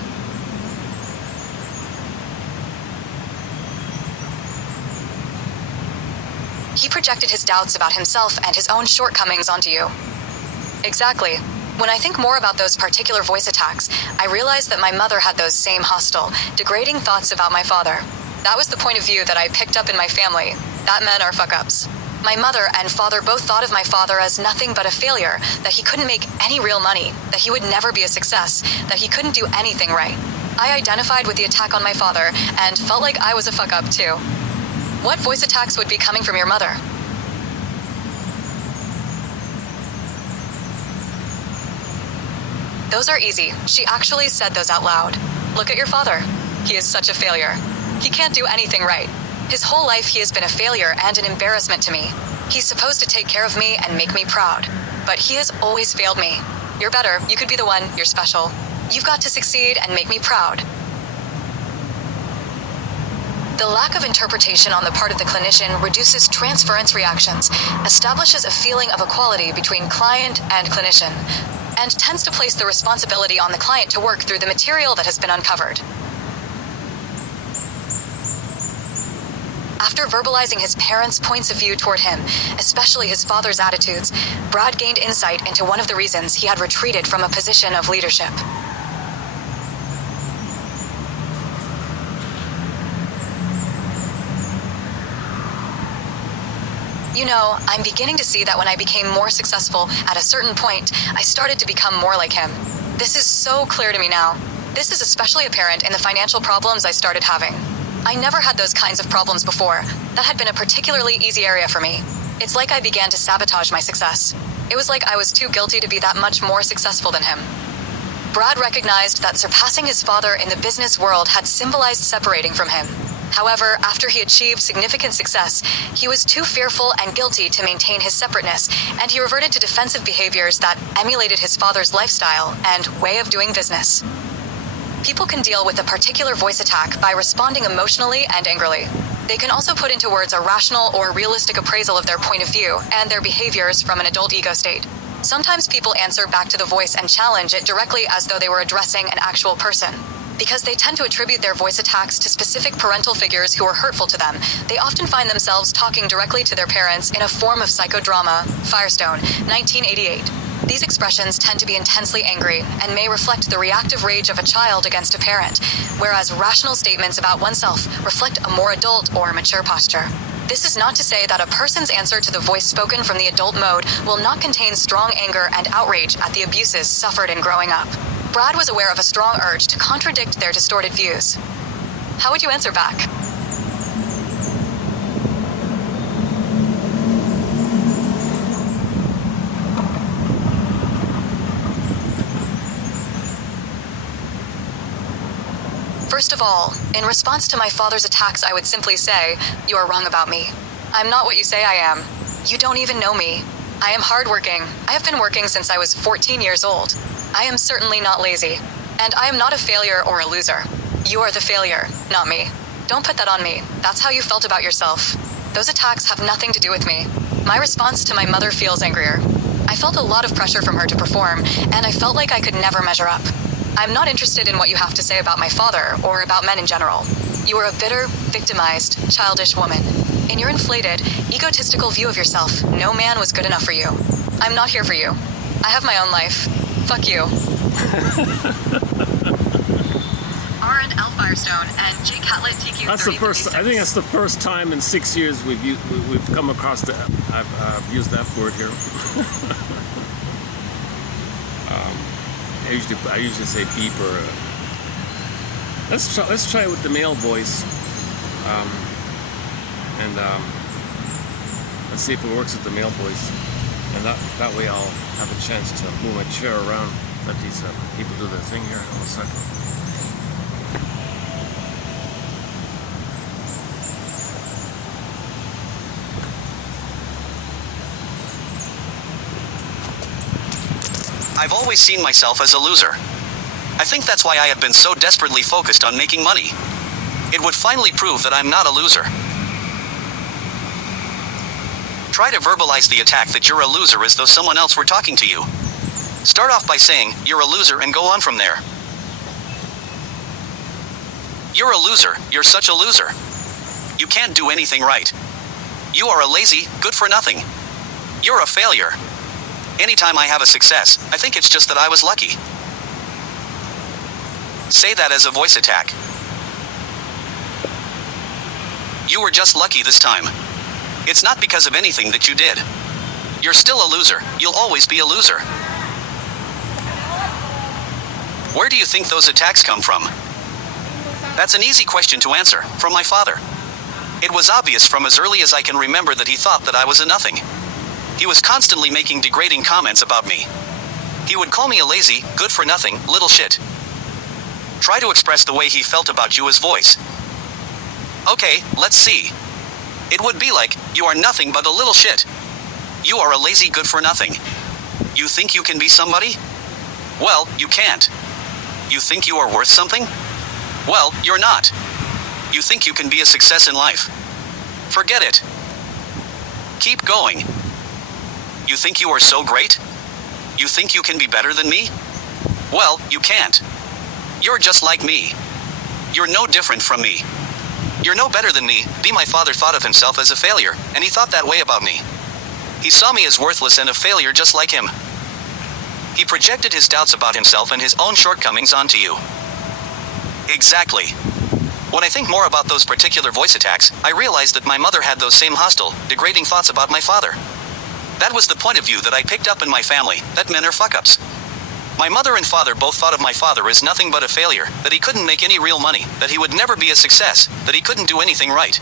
He projected his doubts about himself and his own shortcomings onto you. Exactly. When I think more about those particular voice attacks, I realize that my mother had those same hostile, degrading thoughts about my father. That was the point of view that I picked up in my family. That men are fuck-ups. My mother and father both thought of my father as nothing but a failure, that he couldn't make any real money, that he would never be a success, that he couldn't do anything right. I identified with the attack on my father and felt like I was a fuck-up too. What voice attacks would be coming from your mother? Those are easy. She actually said those out loud. Look at your father. He is such a failure. He can't do anything right. His whole life he has been a failure and an embarrassment to me. He's supposed to take care of me and make me proud. But he has always failed me. You're better. You could be the one. You're special. You've got to succeed and make me proud. The lack of interpretation on the part of the clinician reduces transference reactions, establishes a feeling of equality between client and clinician, and tends to place the responsibility on the client to work through the material that has been uncovered. After verbalizing his parents' points of view toward him, especially his father's attitudes, Brad gained insight into one of the reasons he had retreated from a position of leadership. You know, I'm beginning to see that when I became more successful at a certain point, I started to become more like him. This is so clear to me now. This is especially apparent in the financial problems I started having. I never had those kinds of problems before. That had been a particularly easy area for me. It's like I began to sabotage my success. It was like I was too guilty to be that much more successful than him. Brad recognized that surpassing his father in the business world had symbolized separating from him. However, after he achieved significant success, he was too fearful and guilty to maintain his separateness, and he reverted to defensive behaviors that emulated his father's lifestyle and way of doing business. People can deal with a particular voice attack by responding emotionally and angrily. They can also put into words a rational or realistic appraisal of their point of view and their behaviors from an adult ego state. Sometimes people answer back to the voice and challenge it directly as though they were addressing an actual person. Because they tend to attribute their voice attacks to specific parental figures who are hurtful to them, they often find themselves talking directly to their parents in a form of psychodrama. Firestone, 1988. These expressions tend to be intensely angry and may reflect the reactive rage of a child against a parent, whereas rational statements about oneself reflect a more adult or mature posture. This is not to say that a person's answer to the voice spoken from the adult mode will not contain strong anger and outrage at the abuses suffered in growing up. Brad was aware of a strong urge to contradict their distorted views. How would you answer back? First of all, in response to my father's attacks, I would simply say, "You are wrong about me. I'm not what you say I am. You don't even know me. I am hardworking. I have been working since I was 14 years old. I am certainly not lazy. And I am not a failure or a loser. You are the failure, not me. Don't put that on me. That's how you felt about yourself. Those attacks have nothing to do with me." My response to my mother feels angrier. I felt a lot of pressure from her to perform, and I felt like I could never measure up. I'm not interested in what you have to say about my father or about men in general. You are a bitter, victimized, childish woman. In your inflated, egotistical view of yourself, no man was good enough for you. I'm not here for you. I have my own life. Fuck you. R and L Firestone and J Catlett TQ. That's the first. I think that's the first time in 6 years we've come across the. I've used that word here. I usually say beep or. Let's try it with the male voice, and let's see if it works with the male voice, and that way I'll have a chance to move my chair around. Let these people do their thing here. Hold a second. I've always seen myself as a loser. I think that's why I have been so desperately focused on making money. It would finally prove that I'm not a loser. Try to verbalize the attack that you're a loser as though someone else were talking to you. Start off by saying, "You're a loser," and go on from there. You're a loser. You're such a loser. You can't do anything right. You are a lazy, good-for-nothing. You're a failure. Anytime I have a success, I think it's just that I was lucky. Say that as a voice attack. You were just lucky this time. It's not because of anything that you did. You're still a loser. You'll always be a loser. Where do you think those attacks come from? That's an easy question to answer. From my father. It was obvious from as early as I can remember that he thought that I was a nothing. He was constantly making degrading comments about me. He would call me a lazy, good-for-nothing, little shit. Try to express the way he felt about you as voice. Okay, let's see. It would be like, you are nothing but a little shit. You are a lazy good-for-nothing. You think you can be somebody? Well, you can't. You think you are worth something? Well, you're not. You think you can be a success in life? Forget it. Keep going. You think you are so great? You think you can be better than me? Well, you can't. You're just like me. You're no different from me. You're no better than me. My father thought of himself as a failure, and he thought that way about me. He saw me as worthless and a failure just like him. He projected his doubts about himself and his own shortcomings onto you. Exactly. When I think more about those particular voice attacks, I realize that my mother had those same hostile, degrading thoughts about my father. That was the point of view that I picked up in my family, that men are fuck-ups. My mother and father both thought of my father as nothing but a failure, that he couldn't make any real money, that he would never be a success, that he couldn't do anything right.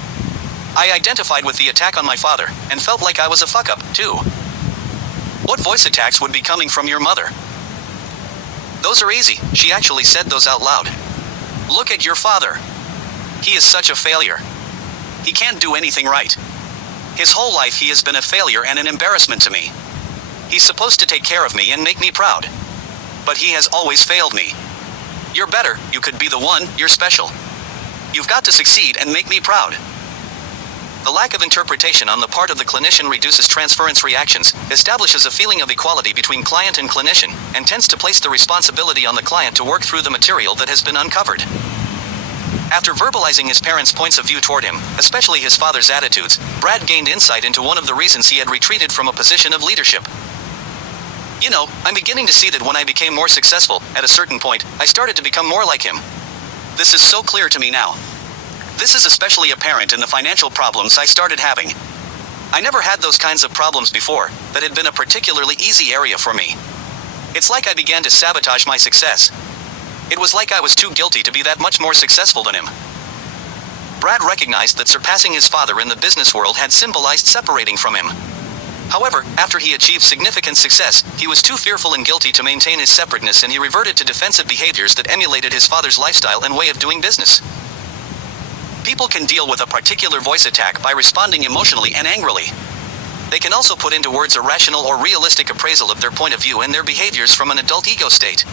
I identified with the attack on my father, and felt like I was a fuck-up, too. What voice attacks would be coming from your mother? Those are easy. She actually said those out loud. Look at your father. He is such a failure. He can't do anything right. His whole life he has been a failure and an embarrassment to me. He's supposed to take care of me and make me proud. But he has always failed me. You're better, you could be the one, you're special. You've got to succeed and make me proud. The lack of interpretation on the part of the clinician reduces transference reactions, establishes a feeling of equality between client and clinician, and tends to place the responsibility on the client to work through the material that has been uncovered. After verbalizing his parents' points of view toward him, especially his father's attitudes, Brad gained insight into one of the reasons he had retreated from a position of leadership. You know, I'm beginning to see that when I became more successful, at a certain point, I started to become more like him. This is so clear to me now. This is especially apparent in the financial problems I started having. I never had those kinds of problems before, that had been a particularly easy area for me. It's like I began to sabotage my success. It was like I was too guilty to be that much more successful than him. Brad recognized that surpassing his father in the business world had symbolized separating from him. However, after he achieved significant success, he was too fearful and guilty to maintain his separateness, and he reverted to defensive behaviors that emulated his father's lifestyle and way of doing business. People can deal with a particular voice attack by responding emotionally and angrily. They can also put into words a rational or realistic appraisal of their point of view and their behaviors from an adult ego state.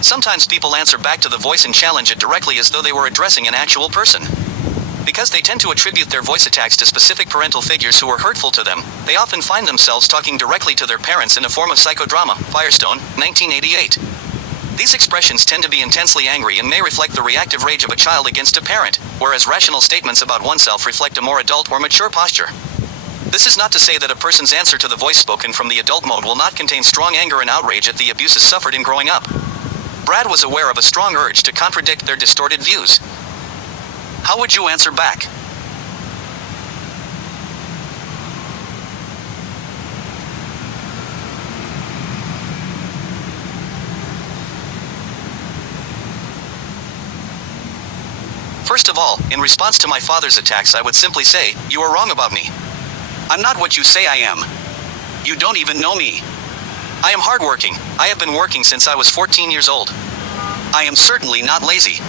Sometimes people answer back to the voice and challenge it directly as though they were addressing an actual person. Because they tend to attribute their voice attacks to specific parental figures who were hurtful to them, they often find themselves talking directly to their parents in a form of psychodrama. Firestone, 1988. These expressions tend to be intensely angry and may reflect the reactive rage of a child against a parent, whereas rational statements about oneself reflect a more adult or mature posture. This is not to say that a person's answer to the voice spoken from the adult mode will not contain strong anger and outrage at the abuses suffered in growing up. Brad was aware of a strong urge to contradict their distorted views. How would you answer back? First of all, in response to my father's attacks, I would simply say, "You are wrong about me. I'm not what you say I am. You don't even know me. I am hardworking. I have been working since I was 14 years old. I am certainly not lazy.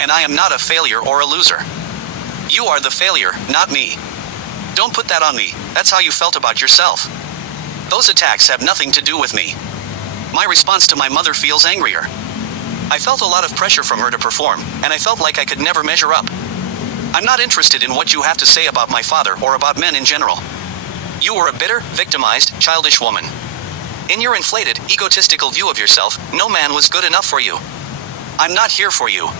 And I am not a failure or a loser. You are the failure, not me. Don't put that on me. That's how you felt about yourself. Those attacks have nothing to do with me." My response to my mother feels angrier. I felt a lot of pressure from her to perform, and I felt like I could never measure up. I'm not interested in what you have to say about my father or about men in general. You were a bitter, victimized, childish woman. In your inflated, egotistical view of yourself, no man was good enough for you. I'm not here for you.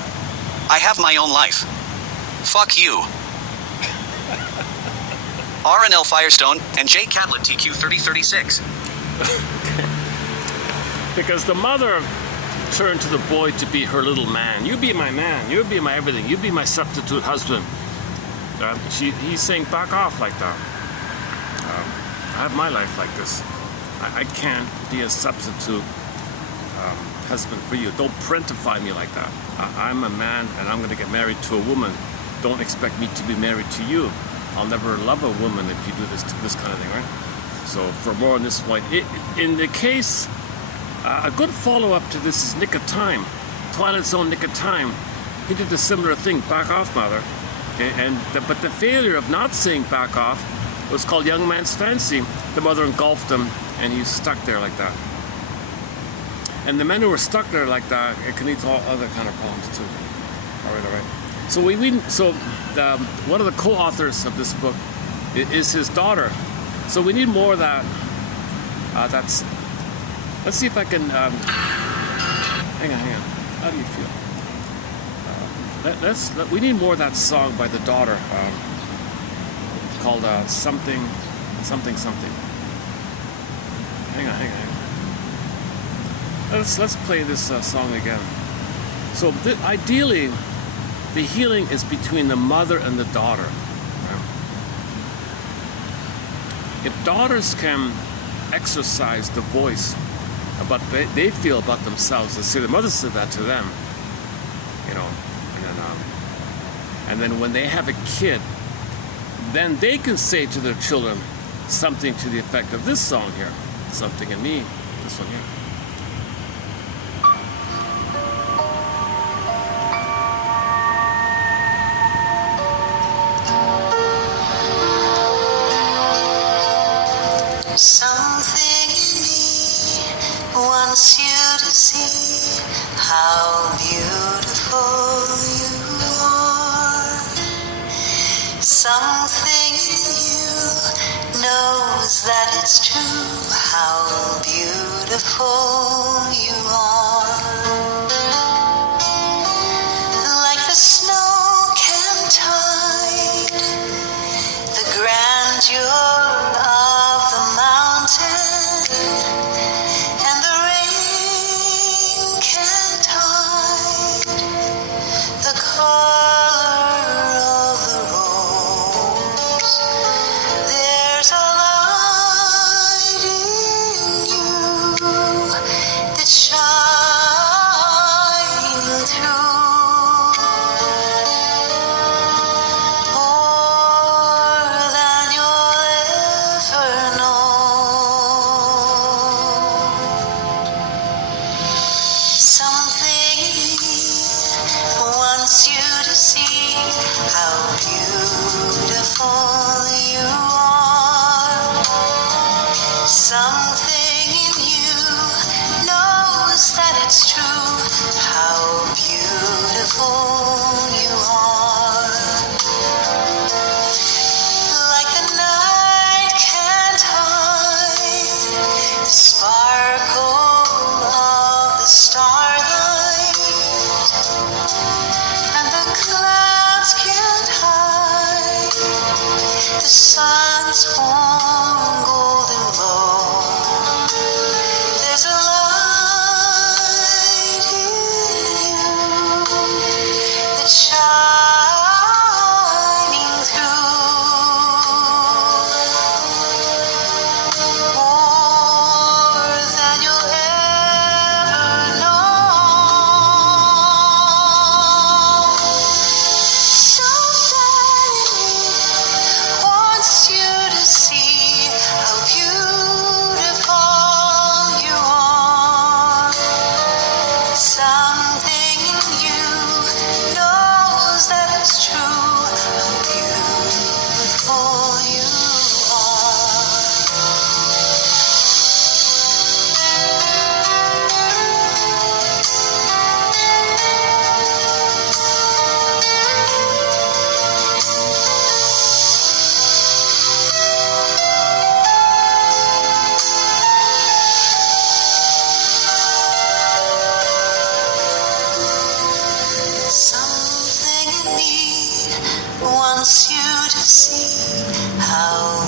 I have my own life. Fuck you. R&L Firestone, and J. Catlett TQ 3036. Because the mother turned to the boy to be her little man. You be my man. You be my everything. You be my substitute husband. He's saying, back off like that. I have my life like this. I can't be a substitute husband for you. Don't parentify me like that. I'm a man and I'm going to get married to a woman. Don't expect me to be married to you. I'll never love a woman if you do this kind of thing, right? So for more on this point, in the case, a good follow-up to this is Nick of Time. Twilight Zone Nick of Time. He did a similar thing, back off, mother. Okay, but the failure of not saying back off was called Young Man's Fancy. The mother engulfed him, and he's stuck there like that. And the men who were stuck there like that, it can lead to all other kind of problems too. All right. So one of the co-authors of this book is his daughter. So we need more of that. Let's see if I can. Hang on. How do you feel? We need more of that song by the daughter, called something. Hang on. Let's play this song again. So ideally, the healing is between the mother and the daughter. If daughters can exercise the voice about they feel about themselves, and see the mother said that to them, and then when they have a kid, then they can say to their children something to the effect of this song here, something in me, this one here. Something in me wants you to see how beautiful you are. Something in you knows that it's true how beautiful you are. Like the snow can't hide the grandeur of the mountain, and the rain can't hide the color of the rose. There's a light in you that's shining through, more than you'll ever know. Something in me wants you to see how beautiful you are. Something in you knows that it's true how beautiful you are. Like the night can't hide the sparkle of the starlight, and the clouds can't hide the sun's warm golden glow. There's a light in you that's shining through, more than you'll ever know. Something wants you to see how beautiful you are. Something in you knows that it's true how beautiful you are. Something in me wants you to see how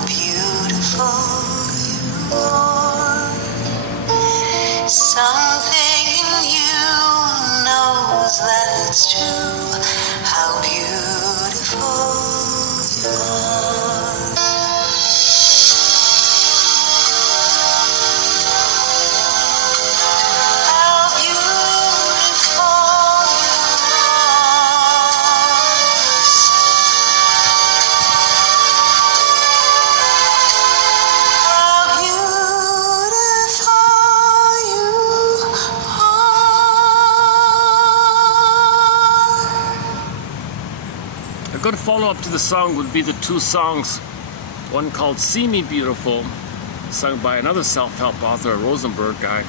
good follow-up to the song would be the two songs. One called See Me Beautiful, sung by another self-help author, a Rosenberg guy.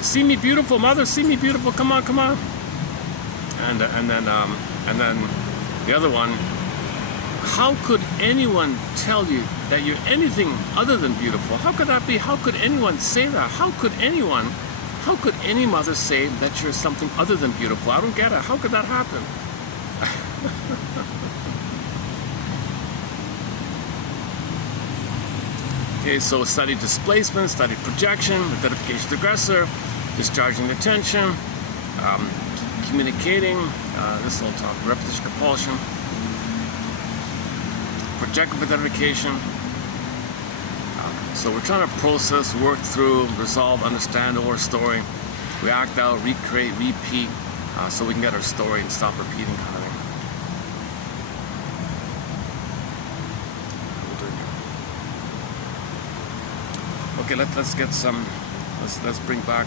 See me beautiful, mother, see me beautiful, come on, come on. And then the other one, how could anyone tell you that you're anything other than beautiful? How could that be? How could anyone say that? How could any mother say that you're something other than beautiful? I don't get it. How could that happen? Okay, so study displacement, study projection, identification of aggressor, discharging the tension, communicating, this will talk, repetition compulsion, projective identification. So we're trying to process, work through, resolve, understand our story, we act out, recreate, repeat, so we can get our story and stop repeating kind of thing. Okay, let's get some. Let's bring back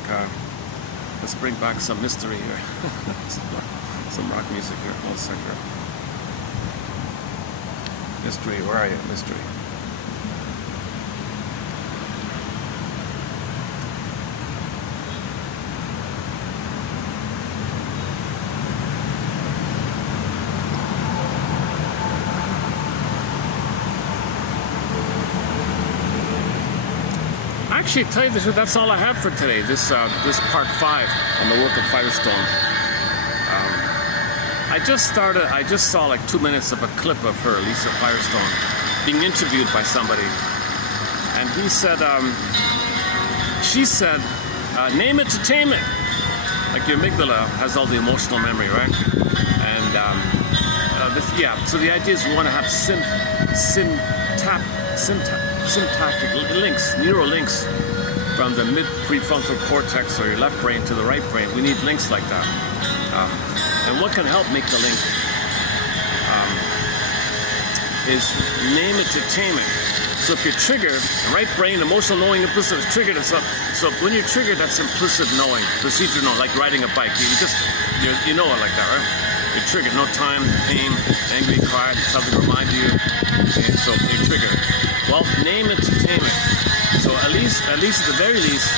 some mystery here. some rock music here. One second. Mystery, where are you? Mystery. Actually, tell you the truth, that's all I have for today. This part 5 on the work of Firestone. I just saw like 2 minutes of a clip of her, Lisa Firestone, being interviewed by somebody, and she said, name it to tame it. Like your amygdala has all the emotional memory, right? And so the idea is we want to have syntactic links, neural links from the mid-prefrontal cortex or your left brain to the right brain. We need links like that. And what can help make the link is name it to tame it. So if you're triggered, the right brain, emotional knowing, implicit is triggered. So when you're triggered, that's implicit knowing, procedure knowing, like riding a bike. You know it like that, right? You're triggered, no time, pain, angry, cry, something to remind you. Okay, so you're triggered. Well, name it to tame it. So at the very least,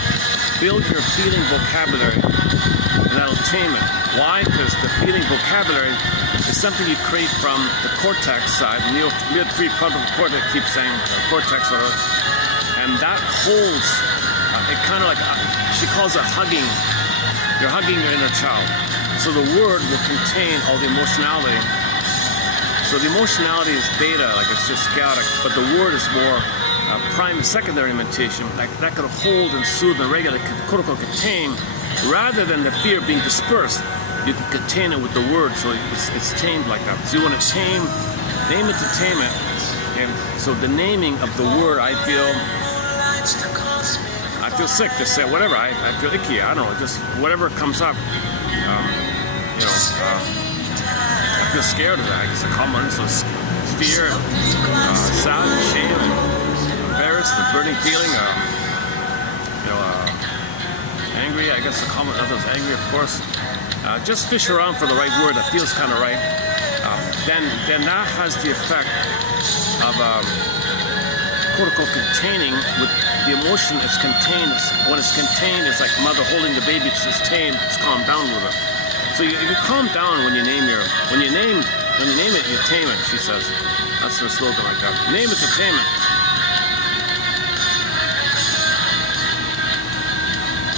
build your feeling vocabulary, and that'll tame it. Why? Because the feeling vocabulary is something you create from the cortex side, mid-prefrontal cortex, keeps saying cortex, and that holds. It kind of like she calls it hugging. You're hugging your inner child. So the word will contain all the emotionality. So the emotionality is beta, like it's just chaotic, but the word is more prime and secondary mentation. That could hold and soothe and regulate, quote-unquote contain, rather than the fear being dispersed. You can contain it with the word, so it's tamed like that. So you want to name it to tame it. And so the naming of the word, I feel sick, just say whatever, I feel icky, I don't know, just whatever comes up. I feel scared of that. I guess a common, so fear, sad, shame, embarrassed, the burning feeling, angry. I guess a common, others angry, of course. Just fish around for the right word that feels kind of right. Then that has the effect of quote-unquote containing with the emotion. It's contained. When it's contained, it's like mother holding the baby. It's tamed. It's calmed down with it. So you calm down when you name it, you tame it, she says. That's her slogan like that. Name it to tame it.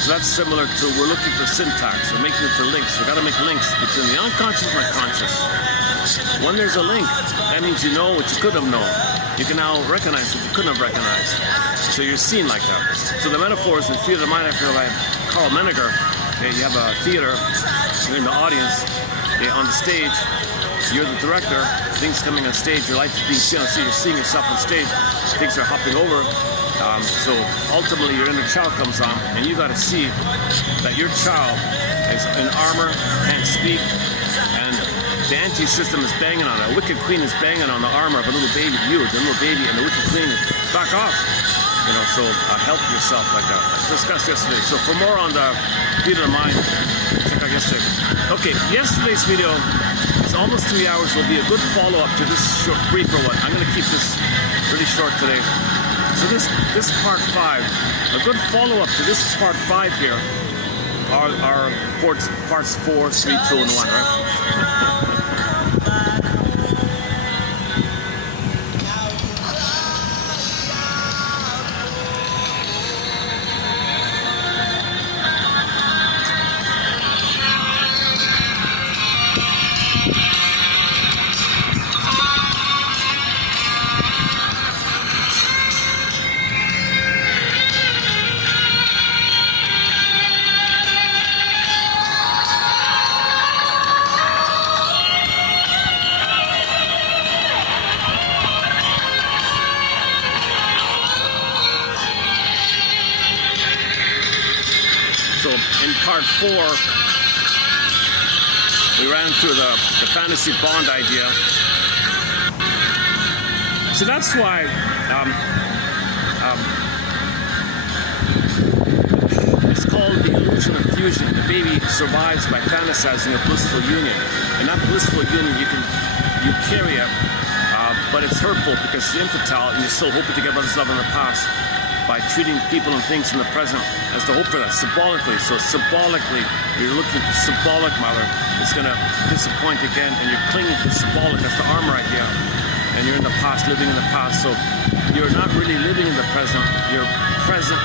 So that's similar to, we're looking for syntax, we're making it for links. We've got to make links between the unconscious and the conscious. When there's a link, that means you know what you could have known. You can now recognize what you couldn't have recognized. So you're seen like that. So the metaphors in Theater of the Mind, I feel like Carl Menninger, you have a theater, you're in the audience, on the stage, you're the director, things coming on stage, your life is being seen on stage, you're seeing yourself on stage, things are hopping over. So ultimately your inner child comes on, and you got to see that your child is in armor, can't speak, and the anti-system is banging on it. A wicked queen is banging on the armor of a little baby, the little baby, and the wicked queen is back off. So help yourself like that. Discussed yesterday. So for more on the Theater of the Mind, check out yesterday. Okay, yesterday's video is hours, almost 3 hours, will be a good follow-up to this short, briefer one. I'm going to keep this pretty short today. So this part 5, a good follow-up to this part 5 here are parts 4, 3, 2, and 1, right? So in part 4, we ran through the fantasy bond idea. So that's why it's called the illusion of fusion. The baby survives by fantasizing a blissful union. And that blissful union you carry it, but it's hurtful because it's infantile and you're still hoping to get mother's love in the past by treating people and things in the present as the hope for that symbolically. So symbolically, you're looking for symbolic mother. It's going to disappoint again, and you're clinging to symbolic. That's the armor idea. And you're in the past, living in the past. So you're not really living in the present. Your present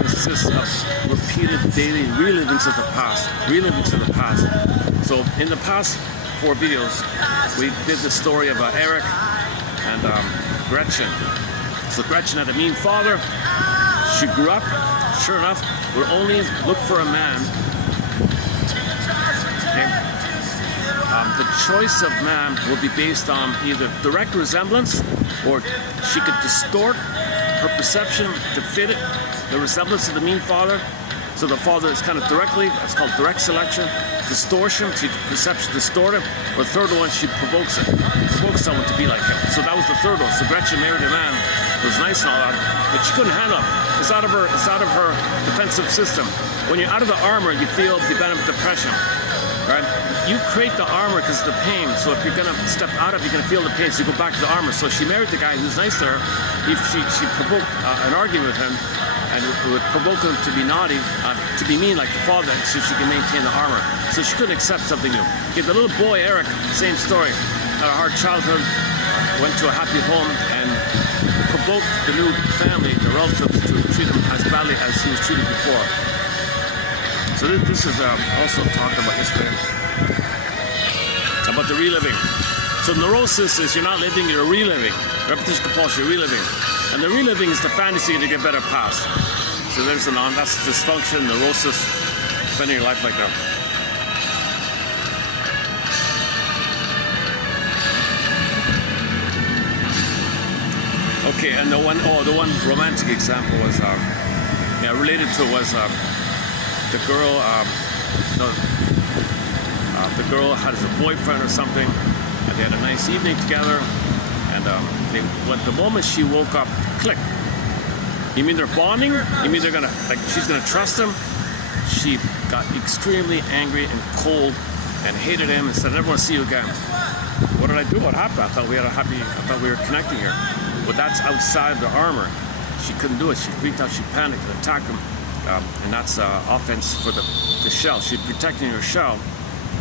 consists of repeated daily relivings of the past. Relivings of the past. So in the past 4 videos, we did the story of Eric and Gretchen. So Gretchen had a mean father. She grew up. Sure enough, would only look for a man. Okay. The choice of man will be based on either direct resemblance, or she could distort her perception to fit it, the resemblance of the mean father. So the father is kind of directly, it's called direct selection. Distortion, she perception distorted. Or the third one, she provokes someone to be like him. So that was the third one. So Gretchen married a man who was nice and all that, but she couldn't handle him. It's out of her defensive system. When you're out of the armor, you feel the benefit of depression, right? You create the armor because of the pain. So if you're gonna step out of it, you're gonna feel the pain. So you go back to the armor. So she married the guy who's nice to her. She provoked an argument with him, and it would provoke him to be naughty, to be mean like the father, so she can maintain the armor. So she couldn't accept something new. Okay, the little boy, Eric, same story. Had a hard childhood, went to a happy home, and provoked the new family, the relatives, to treat him as badly as he was treated before. So this is also talked about yesterday, about the reliving. So neurosis is you're not living, you're reliving. Repetition compulsion, you're reliving. And the reliving is the fantasy to get better past. So there's that's dysfunction, neurosis, spending your life like that. Okay, and the one romantic example was, related to it was the girl, the girl had a boyfriend or something, and they had a nice evening together, and the moment she woke up, click. You mean they're bonding? You mean they're gonna, she's gonna trust him? She got extremely angry and cold and hated him and said, I never want to see you again. What did I do? What happened? I thought we were connecting here. But that's outside the armor. She couldn't do it. She freaked out, she panicked and attacked him. And that's offense for the shell. She's protecting her shell.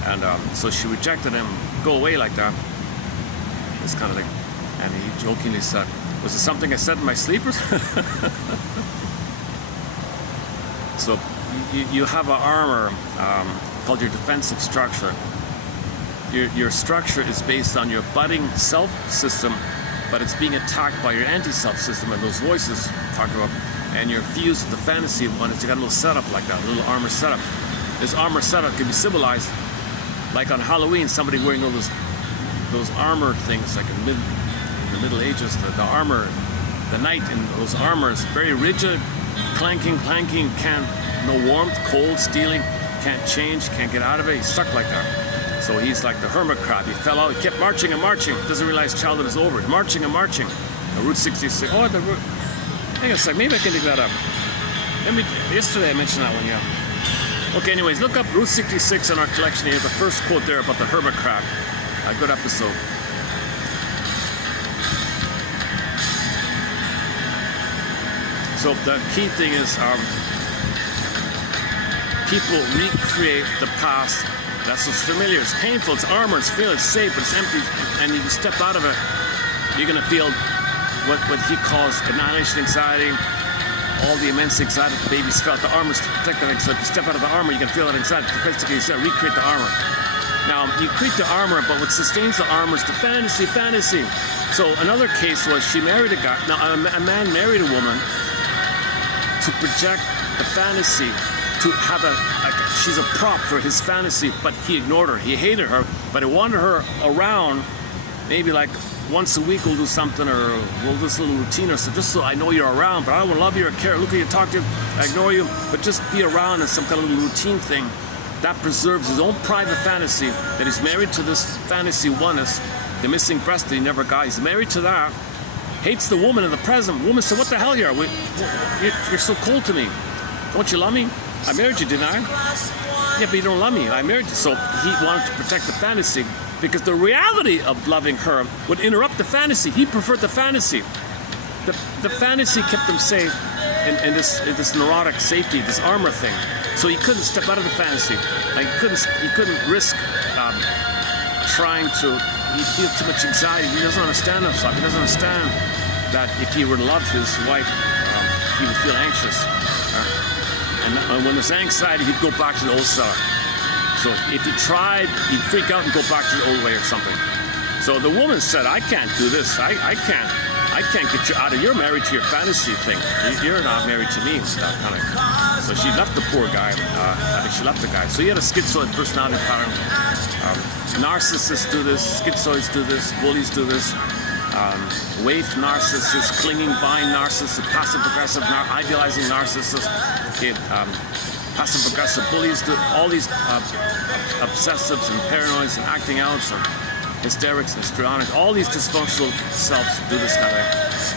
And so she rejected him, go away like that. This kind of thing. And he jokingly said, was it something I said in my sleepers? So you have an armor called your defensive structure. Your structure is based on your budding self system, but it's being attacked by your anti-self system and those voices talked about. And you're fused with the fantasy one. It's got a little setup like that, a little armor setup. This armor setup can be symbolized, like on Halloween, somebody wearing all those armor things, like in the Middle Ages, the armor, the knight in those armors, very rigid, clanking, no warmth, cold, stealing, can't change, can't get out of it. He's stuck like that. So he's like the hermit crab. He fell out, he kept marching and marching. Doesn't realize childhood is over. He's marching and marching. Route 66. Oh, hang on a sec. Maybe I can dig that up. Yesterday I mentioned that one, yeah. Okay, anyways, look up Route 66 in our collection here. The first quote there about the hermit crab. A good episode. So the key thing is people recreate the past. That's what's familiar. It's painful, it's armor, it's feel, it's safe, but it's empty. And you step out of it, you're gonna feel what he calls annihilation anxiety, all the immense anxiety the babies felt. The armor's to protect them. So if you step out of the armor, you can feel that anxiety. Basically, you said recreate the armor. Now, you create the armor, but what sustains the armor is the fantasy. So another case was she married a guy. Now, a man married a woman to project the fantasy, to have she's a prop for his fantasy, but he ignored her. He hated her, but he wanted her around, maybe like once a week we'll do something, or we'll do this little routine, or so just so I know you're around, but I don't love you or care. Look at you, talk to you, I ignore you, but just be around in some kind of little routine thing. That preserves his own private fantasy, that he's married to this fantasy oneness, the missing breast that he never got. He's married to that, hates the woman in the present. Woman said, what the hell you're so cold to me. Don't you love me? I married you, didn't I? Yeah, but you don't love me. I married you. So he wanted to protect the fantasy, because the reality of loving her would interrupt the fantasy. He preferred the fantasy. The fantasy kept him safe in this neurotic safety, this armor thing. So he couldn't step out of the fantasy. Like he couldn't risk trying to. He feels too much anxiety. He doesn't understand himself. He doesn't understand that if he were to love his wife, he would feel anxious. And when there's anxiety, he'd go back to the old self. So if he tried, he'd freak out and go back to the old way or something. So the woman said, I can't do this. I can't get you out of, you're married to your fantasy thing. You're not married to me. That kind of. So she left the poor guy. She left the guy. So he had a schizoid personality pattern. Narcissists do this, schizoids do this, bullies do this. Waif narcissists, clinging, buying narcissists, passive-aggressive, idealizing narcissists. Okay, passive-aggressive bullies do all these obsessives and paranoids and acting outs and hysterics and histrionics. All these dysfunctional selves do this kind of thing.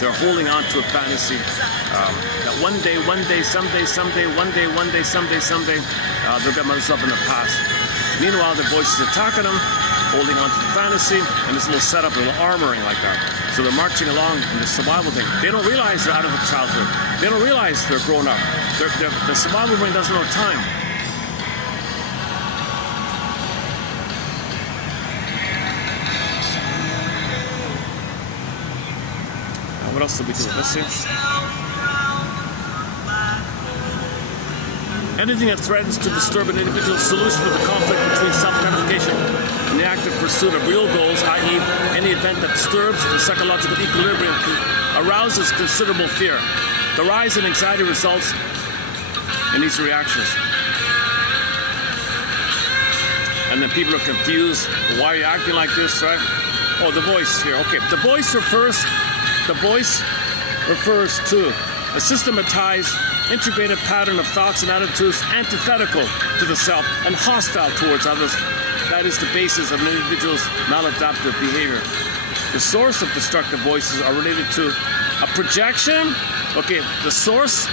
They're holding on to a fantasy that one day, someday, they'll get themselves in the past. Meanwhile, their voice is attacking them, holding on to the fantasy, and this little setup, a little armoring like that. So they're marching along in this survival thing. They don't realize they're out of the childhood. They don't realize they're grown up. The survival brain doesn't know time. What else did we do? Let's see. Anything that threatens to disturb an individual's solution to the conflict between self-gratification and the active pursuit of real goals, i.e. any event that disturbs the psychological equilibrium, arouses considerable fear. The rise in anxiety results in these reactions. And then people are confused. Why are you acting like this, right? Oh, the voice here. Okay, the voice refers to a systematized, integrated pattern of thoughts and attitudes antithetical to the self and hostile towards others. That is the basis of an individual's maladaptive behavior. The source of destructive voices are related to a projection. Okay, the source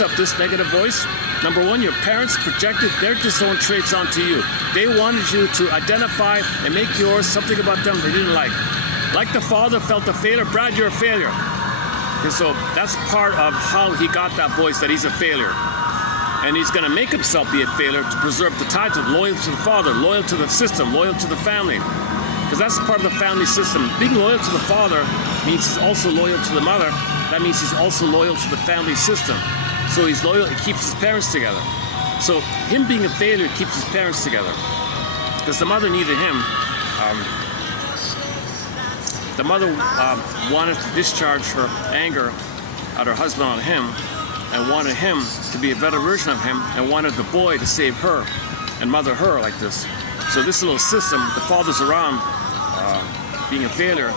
of this negative voice, number one, your parents projected their disowned traits onto you. They wanted you to identify and make yours something about them they didn't like. Like the father felt a failure, Brad, you're a failure. Okay, so that's part of how he got that voice, that he's a failure. And he's going to make himself be a failure to preserve the title, loyal to the father, loyal to the system, loyal to the family. Because that's part of the family system. Being loyal to the father means he's also loyal to the mother. That means he's also loyal to the family system. So he's loyal, he keeps his parents together. So him being a failure keeps his parents together. Because the mother needed him. The mother wanted to discharge her anger at her husband on him, and wanted him to be a better version of him, and wanted the boy to save her and mother her like this. So this little system, the father's around being a failure,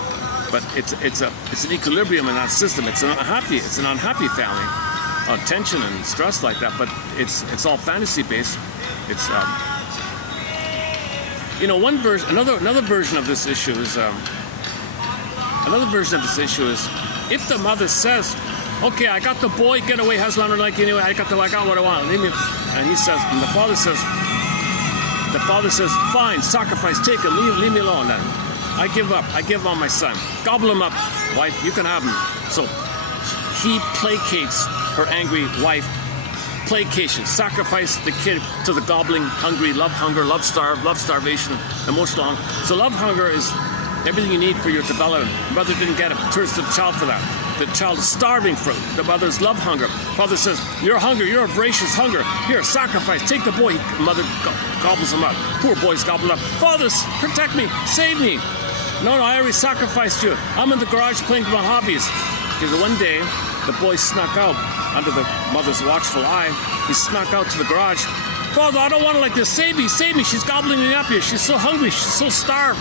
but it's an equilibrium in that system. It's an unhappy family, tension and stress like that. But it's all fantasy based. It's one version. Another version of this issue is. Another version of this issue is if the mother says, okay, I got the boy, get away, husband, I don't like you anyway, I got what I want, leave me, and he says, and the father says, fine, sacrifice, take him, leave me alone then. I give up on my son. Gobble him up, wife, you can have him. So he placates her angry wife. Placation, sacrifice the kid to the gobbling, hungry, love hunger, love starvation, emotional hunger. So love hunger is everything you need for your development. The mother didn't get it, turns to the child for that. The child is starving for the mother's love hunger. Father says, you're hungry, you're a voracious hunger. Here, sacrifice, take the boy. Mother gobbles him up. Poor boy's gobbled up. Father, protect me, save me. No, I already sacrificed you. I'm in the garage playing with my hobbies. Because one day, the boy snuck out under the mother's watchful eye. He snuck out to the garage. Father, I don't want her like this. Save me, save me. She's gobbling me up here. She's so hungry. She's so starved.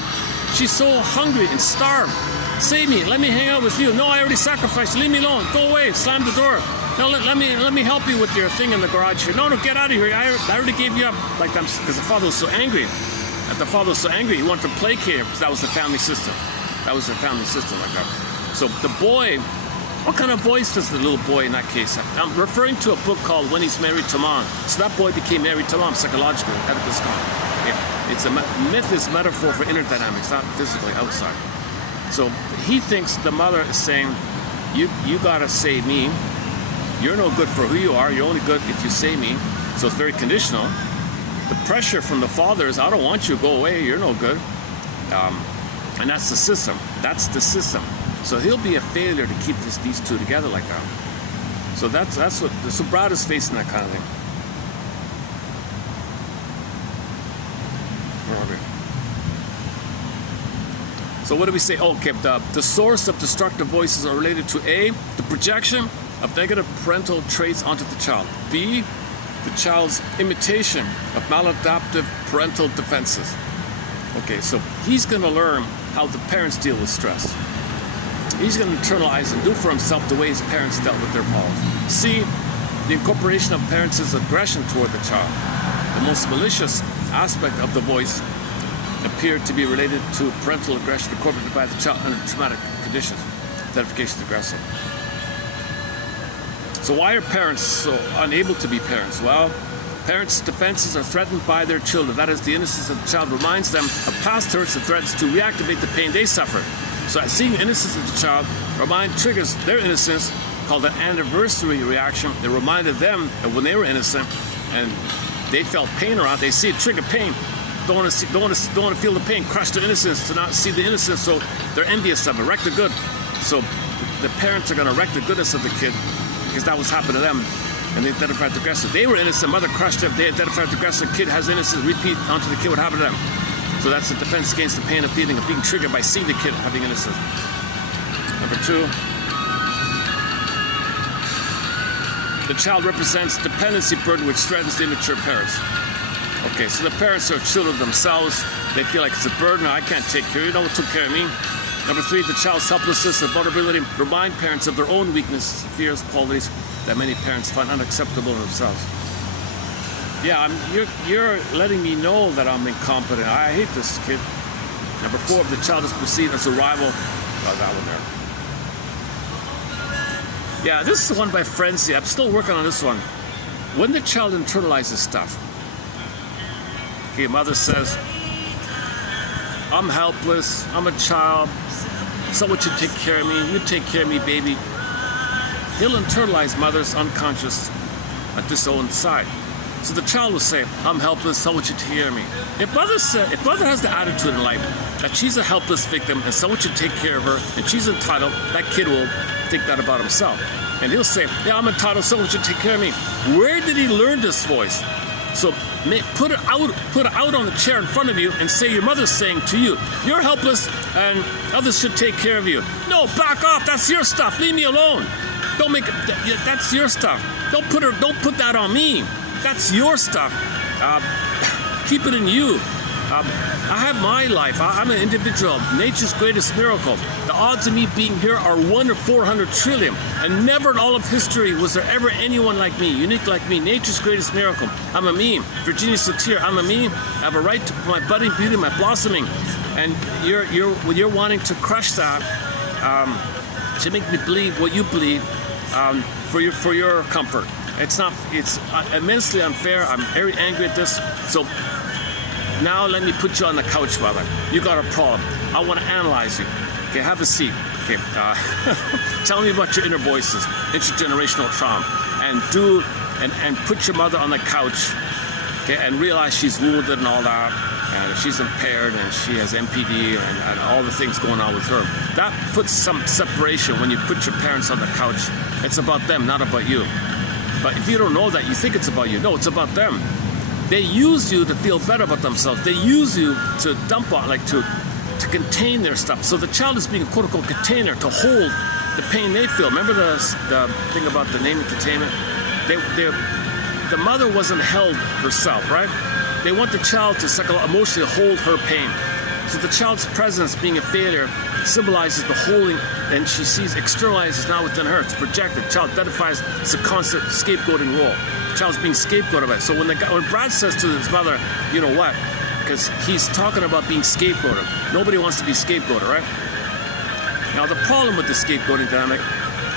She's so hungry and starved. Save me. Let me hang out with you. No, I already sacrificed. Leave me alone. Go away. Slam the door. No, let me help you with your thing in the garage here. No, get out of here. I already gave you up. Like I'm, because the father was so angry. The father was so angry. He wanted to placate her because that was the family system. That was the family system like that. So the boy. What kind of voice does the little boy in that case have? I'm referring to a book called When He's Married to Mom. So that boy became married to mom psychologically, Oedipus Complex. Yeah. It's a myth is metaphor for inner dynamics, not physically outside. So he thinks the mother is saying, you gotta save me. You're no good for who you are. You're only good if you save me. So it's very conditional. The pressure from the father is, I don't want you, go away, you're no good. And that's the system. That's the system. So he'll be a failure to keep these two together like that. So that's what so Brad is facing, that kind of thing. Where are we? So what do we say? Oh, okay, the source of destructive voices are related to A, the projection of negative parental traits onto the child. B, the child's imitation of maladaptive parental defenses. Okay, so he's going to learn how the parents deal with stress. He's going to internalize and do for himself the way his parents dealt with their problems. C, the incorporation of parents' aggression toward the child. The most malicious aspect of the voice appeared to be related to parental aggression incorporated by the child under traumatic conditions. Identification is aggressive. So why are parents so unable to be parents? Well, parents' defenses are threatened by their children. That is, the innocence of the child reminds them of past hurts and threats to reactivate the pain they suffered. So seeing the innocence of the child triggers their innocence, called an anniversary reaction. It reminded them of when they were innocent and they felt pain around. They see it trigger pain. Don't want to feel the pain. Crush their innocence to not see the innocence. So they're envious of it. Wreck the good. So the parents are going to wreck the goodness of the kid because that was happening to them. And they identified the aggressor. They were innocent. Mother crushed them. They identified the aggressor. Kid has innocence. Repeat onto the kid what happened to them. So that's a defense against the pain of feeling of being triggered by seeing the kid having innocence. Number 2. The child represents dependency burden which threatens the immature parents. Okay, so the parents are children themselves. They feel like it's a burden. I can't take care of you. No one took care of me. Number 3, the child's helplessness and vulnerability remind parents of their own weaknesses, fears, qualities that many parents find unacceptable in themselves. Yeah, you're letting me know that I'm incompetent. I hate this kid. Number 4, the child is perceived as a rival. Oh, that one there. Yeah, this is the one by frenzy. I'm still working on this one. When the child internalizes stuff. Okay, mother says, I'm helpless, I'm a child, someone should take care of me, you take care of me, baby. He'll internalize mother's unconscious disowned side. So the child will say, I'm helpless, someone should take care of me. If mother has the attitude in life that she's a helpless victim and someone should take care of her and she's entitled, that kid will think that about himself. And he'll say, yeah, I'm entitled, someone should take care of me. Where did he learn this voice? So put it out on the chair in front of you and say your mother's saying to you, you're helpless and others should take care of you. No, back off, that's your stuff, leave me alone. Don't make it, that's your stuff. Don't put that on me. That's your stuff. Keep it in you. I have my life. I'm an individual. Nature's greatest miracle. The odds of me being here are 1 to 400 trillion. And never in all of history was there ever anyone like me, unique like me. Nature's greatest miracle. I'm a me. Virginia Satir, I'm a me. I have a right to my budding beauty, my blossoming. And you're wanting to crush that to make me believe what you believe for your comfort. It's immensely unfair. I'm very angry at this. So now let me put you on the couch, mother. You got a problem. I want to analyze you. Okay, have a seat. Okay, tell me about your inner voices, intergenerational trauma, and put your mother on the couch. Okay, and realize she's wounded and all that, and she's impaired, and she has MPD, and all the things going on with her. That puts some separation when you put your parents on the couch. It's about them, not about you. But if you don't know that, you think it's about you. No, it's about them. They use you to feel better about themselves. They use you to dump on, like to contain their stuff. So the child is being a quote-unquote container to hold the pain they feel. Remember the thing about the naming containment? The mother wasn't held herself, right? They want the child to emotionally hold her pain. So the child's presence being a failure symbolizes the holding, and she sees externalizes now within her. It's projected. The child identifies as a constant scapegoating role. The child's being scapegoated by it. So when Brad says to his mother, you know what? Because he's talking about being scapegoated. Nobody wants to be scapegoated, right? Now the problem with the scapegoating dynamic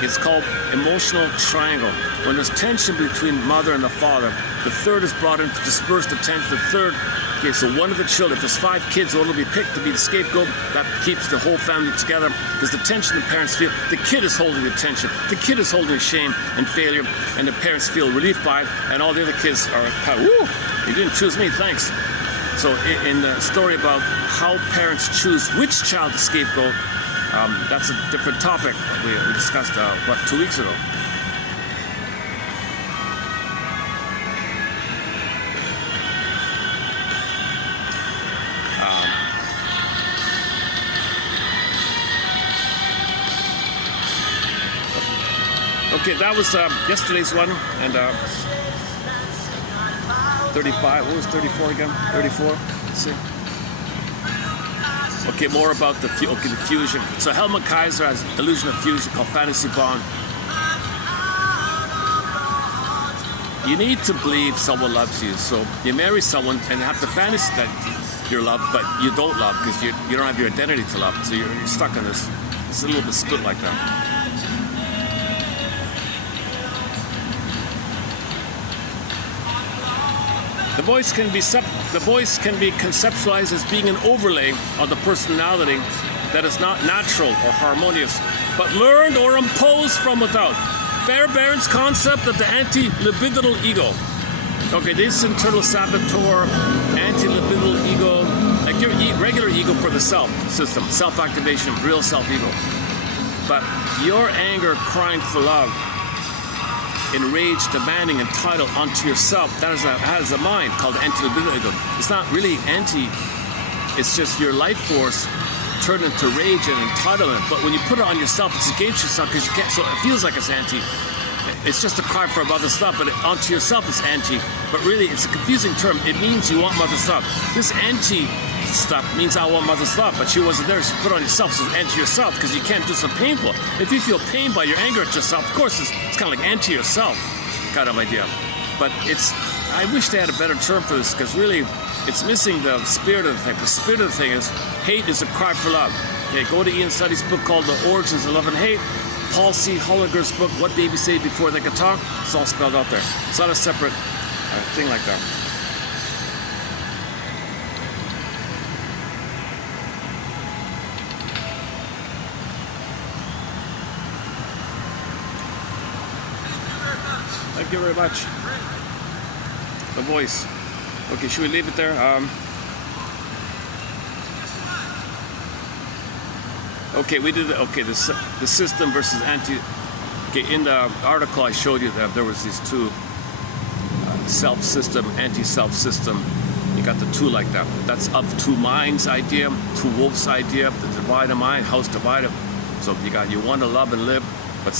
is called emotional triangle. When there's tension between mother and the father, the third is brought in to disperse the tension. The third, okay, so one of the children, if there's 5 kids, one will be picked to be the scapegoat. That keeps the whole family together because the tension the parents feel, the kid is holding the tension. The kid is holding shame and failure, and the parents feel relief by it, and all the other kids are kind of, woo, you didn't choose me, thanks. So in the story about how parents choose which child to scapegoat, that's a different topic we discussed, 2 weeks ago. Okay, that was yesterday's one, and 35, what was 34 again? 34, let's see. Okay, more about the fusion. So Helmut Kaiser has illusion of fusion called fantasy bond. You need to believe someone loves you. So you marry someone and have the fantasy that you're loved, but you don't love because you don't have your identity to love. So you're stuck in this. It's a little bit split like that. The voice can be conceptualized as being an overlay of the personality that is not natural or harmonious, but learned or imposed from without. Fairbairn's concept of the anti-libidinal ego. Okay, this internal saboteur, anti-libidinal ego, like your regular ego for the self system, self-activation, real self-ego. But your anger, crying for love, enraged, demanding, entitled onto yourself, that has a mind called anti-libidinal ego. It's not really anti, it's just your life force turned into rage and entitlement. But when you put it on yourself, it's against yourself because you can't, so it feels like it's anti. It's just a cry for mother's love, but onto yourself it's anti. But really, it's a confusing term. It means you want mother's love. This anti stuff means I want mother's love, but she wasn't there. She put it on yourself, so it's anti yourself because you can't do something painful. If you feel pain by your anger at yourself, of course, it's kind of like anti yourself kind of idea. But I wish they had a better term for this because really, it's missing the spirit of the thing. The spirit of the thing is hate is a cry for love. Okay, go to Ian Study's book called The Origins of Love and Hate. Paul C. Holliger's book, What Babies Say Before They Can Talk. It's all spelled out there. It's not a separate thing like that. Thank you very much. The voice. Okay, should we leave it there? Okay, we did. Okay, the system versus anti. Okay, in the article I showed you that there was these two self-system, anti-self system. You got the two like that. That's of two minds idea, two wolves idea, the divided mind, house divided. So you want to love and live, but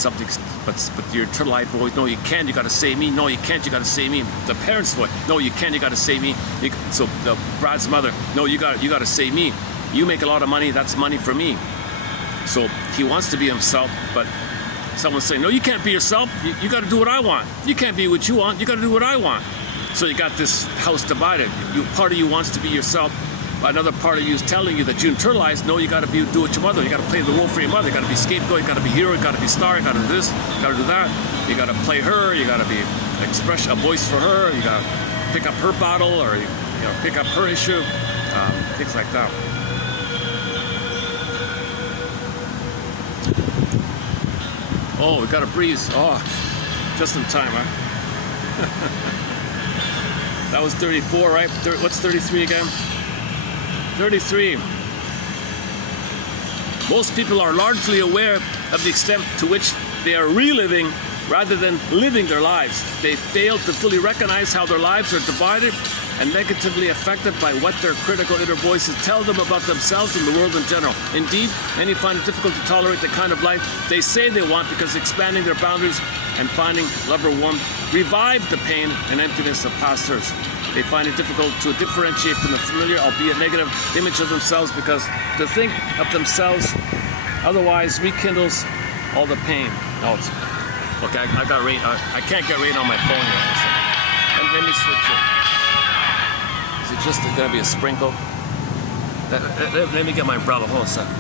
your internal life voice. No, you can't. You got to save me. No, you can't. You got to save me. The parents' voice. No, you can't. You got to save me. So the Brad's mother. No, you got to save me. You make a lot of money. That's money for me. So he wants to be himself, but someone's saying, no, you can't be yourself. You got to do what I want. You can't be what you want. You got to do what I want. So you got this house divided. Part of you wants to be yourself. Another part of you is telling you that you internalize, no, you got to do what your mother. You got to play the role for your mother. You got to be scapegoat. You got to be hero. You got to be star. You got to do this. You got to do that. You got to play her. You got to be express a voice for her. You gotta pick up her battle, or you know, pick up her issue, things like that. Oh, we got a breeze. Oh, just in time, huh? That was 34, right? What's 33 again? 33. Most people are largely aware of the extent to which they are reliving rather than living their lives. They fail to fully recognize how their lives are divided and negatively affected by what their critical inner voices tell them about themselves and the world in general. Indeed, many find it difficult to tolerate the kind of life they say they want because expanding their boundaries and finding love or warmth revive the pain and emptiness of past hurts. They find it difficult to differentiate from the familiar, albeit negative, image of themselves because to think of themselves otherwise rekindles all the pain. No, it's okay. I got rain. I can't get rain on my phone yet. Let me switch it. Is it just gonna be a sprinkle? Let me get my umbrella. Hold on a second.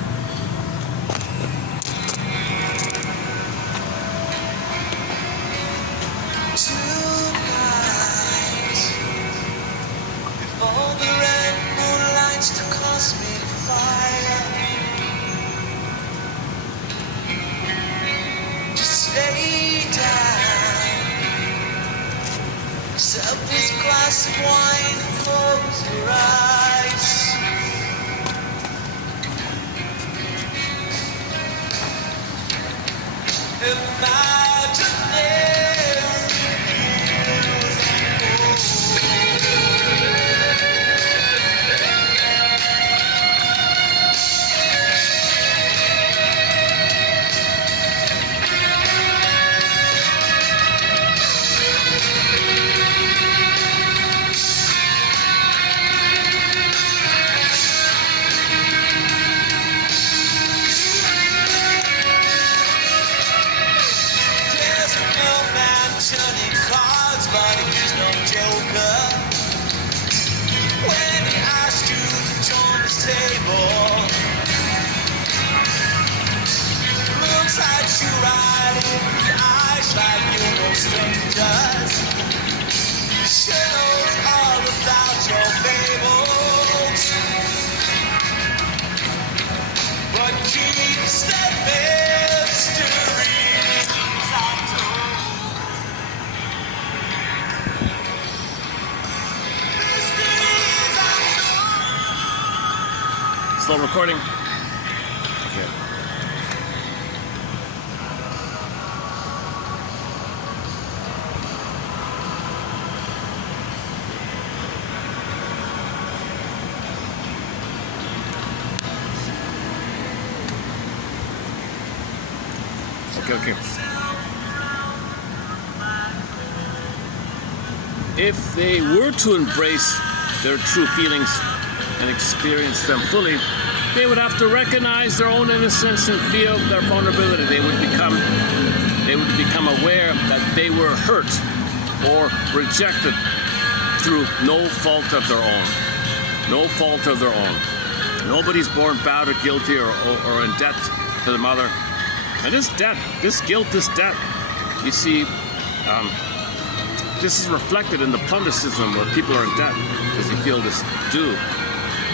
Glass of wine, close your eyes. Still recording? Okay. Okay. If they were to embrace their true feelings and experience them fully, they would have to recognize their own innocence and feel their vulnerability. They would become aware that they were hurt or rejected through no fault of their own. No fault of their own. Nobody's born bad or guilty or in debt to the mother. And this debt, this guilt, this debt, you see, this is reflected in the plunder system where people are in debt because they feel this due.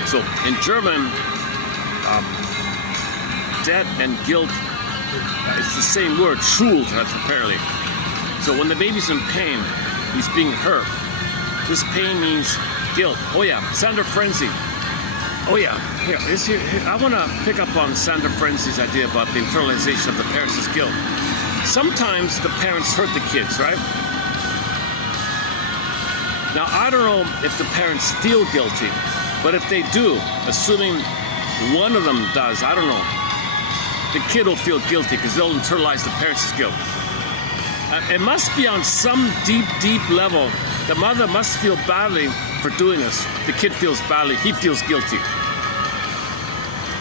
So in German, debt and guilt, it's the same word, Schuld, apparently. So when the baby's in pain, he's being hurt. This pain means guilt. Oh yeah, Sander Frenzy. Oh yeah, here, I want to pick up on Sander Frenzy's idea about the internalization of the parents' guilt. Sometimes the parents hurt the kids, right? Now, I don't know if the parents feel guilty, but if they do, assuming one of them does, I don't know, the kid will feel guilty because they'll internalize the parents' guilt. It must be on some deep level. The mother must feel badly for doing this. The kid feels badly, he feels guilty.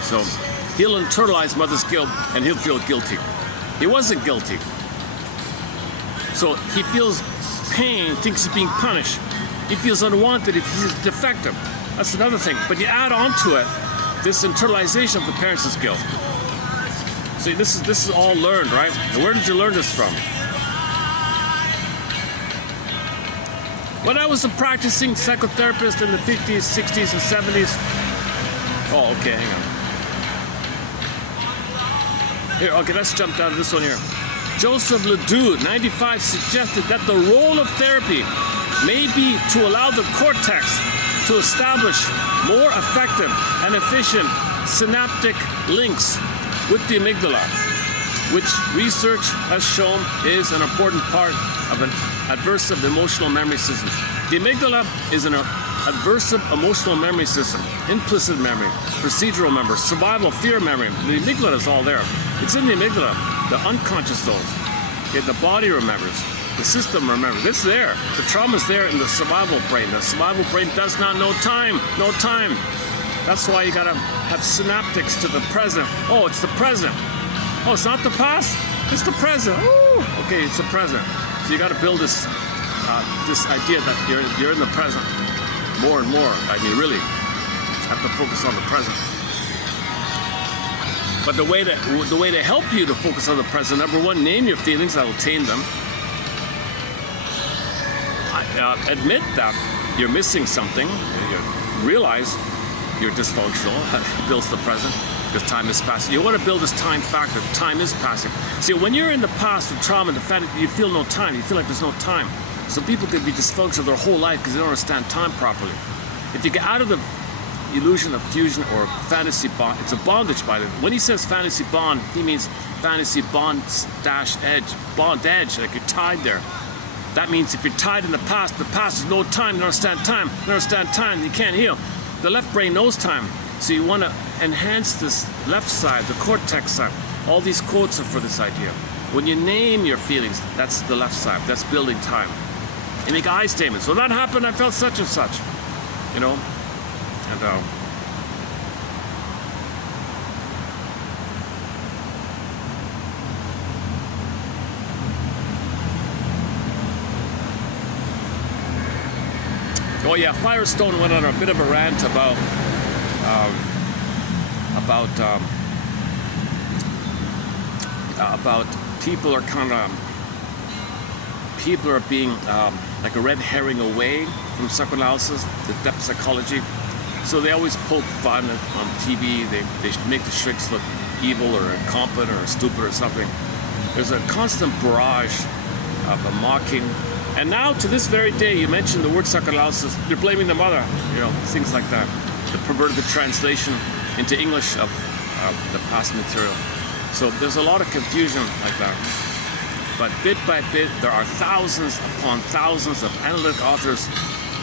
So he'll internalize mother's guilt and he'll feel guilty. He wasn't guilty. So he feels pain, thinks he's being punished. He feels unwanted if he's defective. That's another thing. But you add on to it this internalization of the parents' guilt. See, this is all learned, right? And where did you learn this from? When I was a practicing psychotherapist in the 50s, 60s, and 70s. Oh, okay, hang on. Here, okay, let's jump down to this one here. Joseph Ledoux, 95, suggested that the role of therapy may be to allow the cortex to establish more effective and efficient synaptic links with the amygdala, which research has shown is an important part of an adversive emotional memory system. The amygdala is an adversive emotional memory system, implicit memory, procedural memory, survival, fear memory. The amygdala is all there. It's in the amygdala, the unconscious zones. Okay, the body remembers, the system remembers. It's there. The trauma is there in the survival brain. The survival brain does not know time. No time. That's why you gotta have synaptics to the present. Oh, it's the present. Oh, it's not the past. It's the present. Ooh. Okay, it's the present. So you gotta build this idea that you're in the present more and more. I mean, really, have to focus on the present. But the way to help you to focus on the present, number one, name your feelings. That'll tame them. Admit that you're missing something. You realize you're dysfunctional. That builds the present because time is passing. You want to build this time factor. Time is passing. See, when you're in the past with trauma and the fact that you feel no time, you feel like there's no time. So people could be dysfunctional their whole life because they don't understand time properly. If you get out of the illusion of fusion or fantasy bond, it's a bondage by the way. When he says fantasy bond, he means fantasy bond dash edge, bond edge, like you're tied there. That means if you're tied in the past is no time, you don't understand time, you don't understand time, you can't heal. The left brain knows time, so you want to enhance this left side, the cortex side. All these quotes are for this idea. When you name your feelings, that's the left side, that's building time. You make I statements. So that happened, I felt such and such, you know. And oh yeah, Firestone went on a bit of a rant about people are being like a red herring away from psychoanalysis, the depth psychology. So they always poke fun on TV. They make the shrinks look evil or incompetent or stupid or something. There's a constant barrage of a mocking. And now, to this very day, you mentioned the word psychoanalysis, they're blaming the mother, you know, things like that. They perverted the translation into English of the past material. So there's a lot of confusion like that. But bit by bit, there are thousands upon thousands of analytic authors,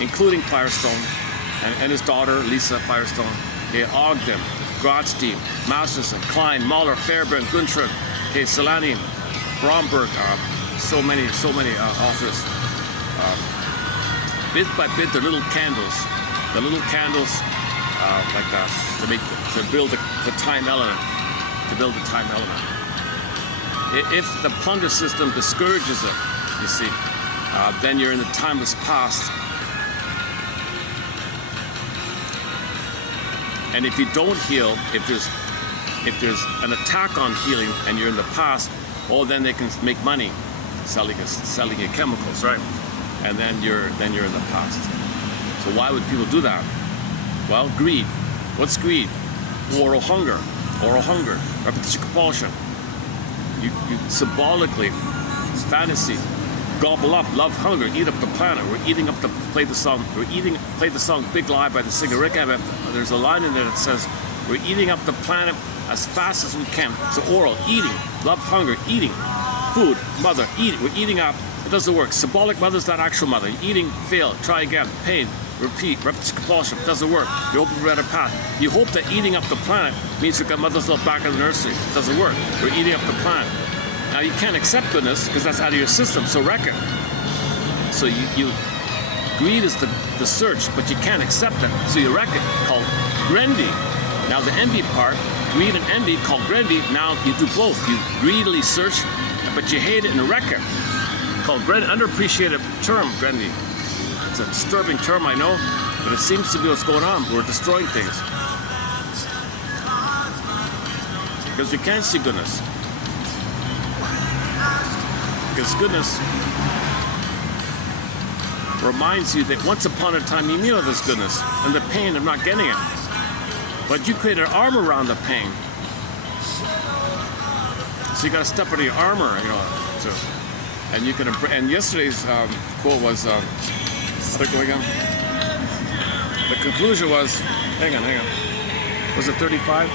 including Firestone and his daughter, Lisa Firestone. They Ogden, Grotstein, Masterson, Klein, Mahler, Fairbairn, Gunther, Solani, Bromberg, so many authors. Bit by bit, they're little candles. The little candles like that to build the time element. To build the time element. If the plunder system discourages it, you see, then you're in the timeless past. And if you don't heal, if there's an attack on healing and you're in the past, well, then they can make money selling you chemicals, right? And then you're in the past. So why would people do that? Well, greed. What's greed? Oral hunger, repetition compulsion. You symbolically, fantasy, gobble up, love, hunger, eat up the planet. We're eating up play the song Big Lie by the singer Rick Evans. There's a line in there that says, we're eating up the planet as fast as we can. So oral, eating, love, hunger, eating, food, mother, eating, we're eating up. It doesn't work. Symbolic mother's not actual mother. Eating, fail, try again, pain, repeat, repetition compulsion, doesn't work. You open a better path. You hope that eating up the planet means you've got mother's love back in the nursery. It doesn't work. We're eating up the planet. Now you can't accept goodness because that's out of your system, so wreck it. So you greed is the search, but you can't accept it, so you wreck it, called grendy. Now the envy part, greed and envy called grendy, now you do both. You greedily search, but you hate it and wreck it. Called grendy, underappreciated term, grendy. It's a disturbing term, I know, but it seems to be what's going on. We're destroying things. Because you can't see goodness. Because goodness, reminds you that once upon a time you knew of this goodness and the pain of not getting it. But you created armor around the pain. So you got to step into your armor, you know. So, and you can. And yesterday's quote was, how'd it go again? The conclusion was, hang on. Was it 35?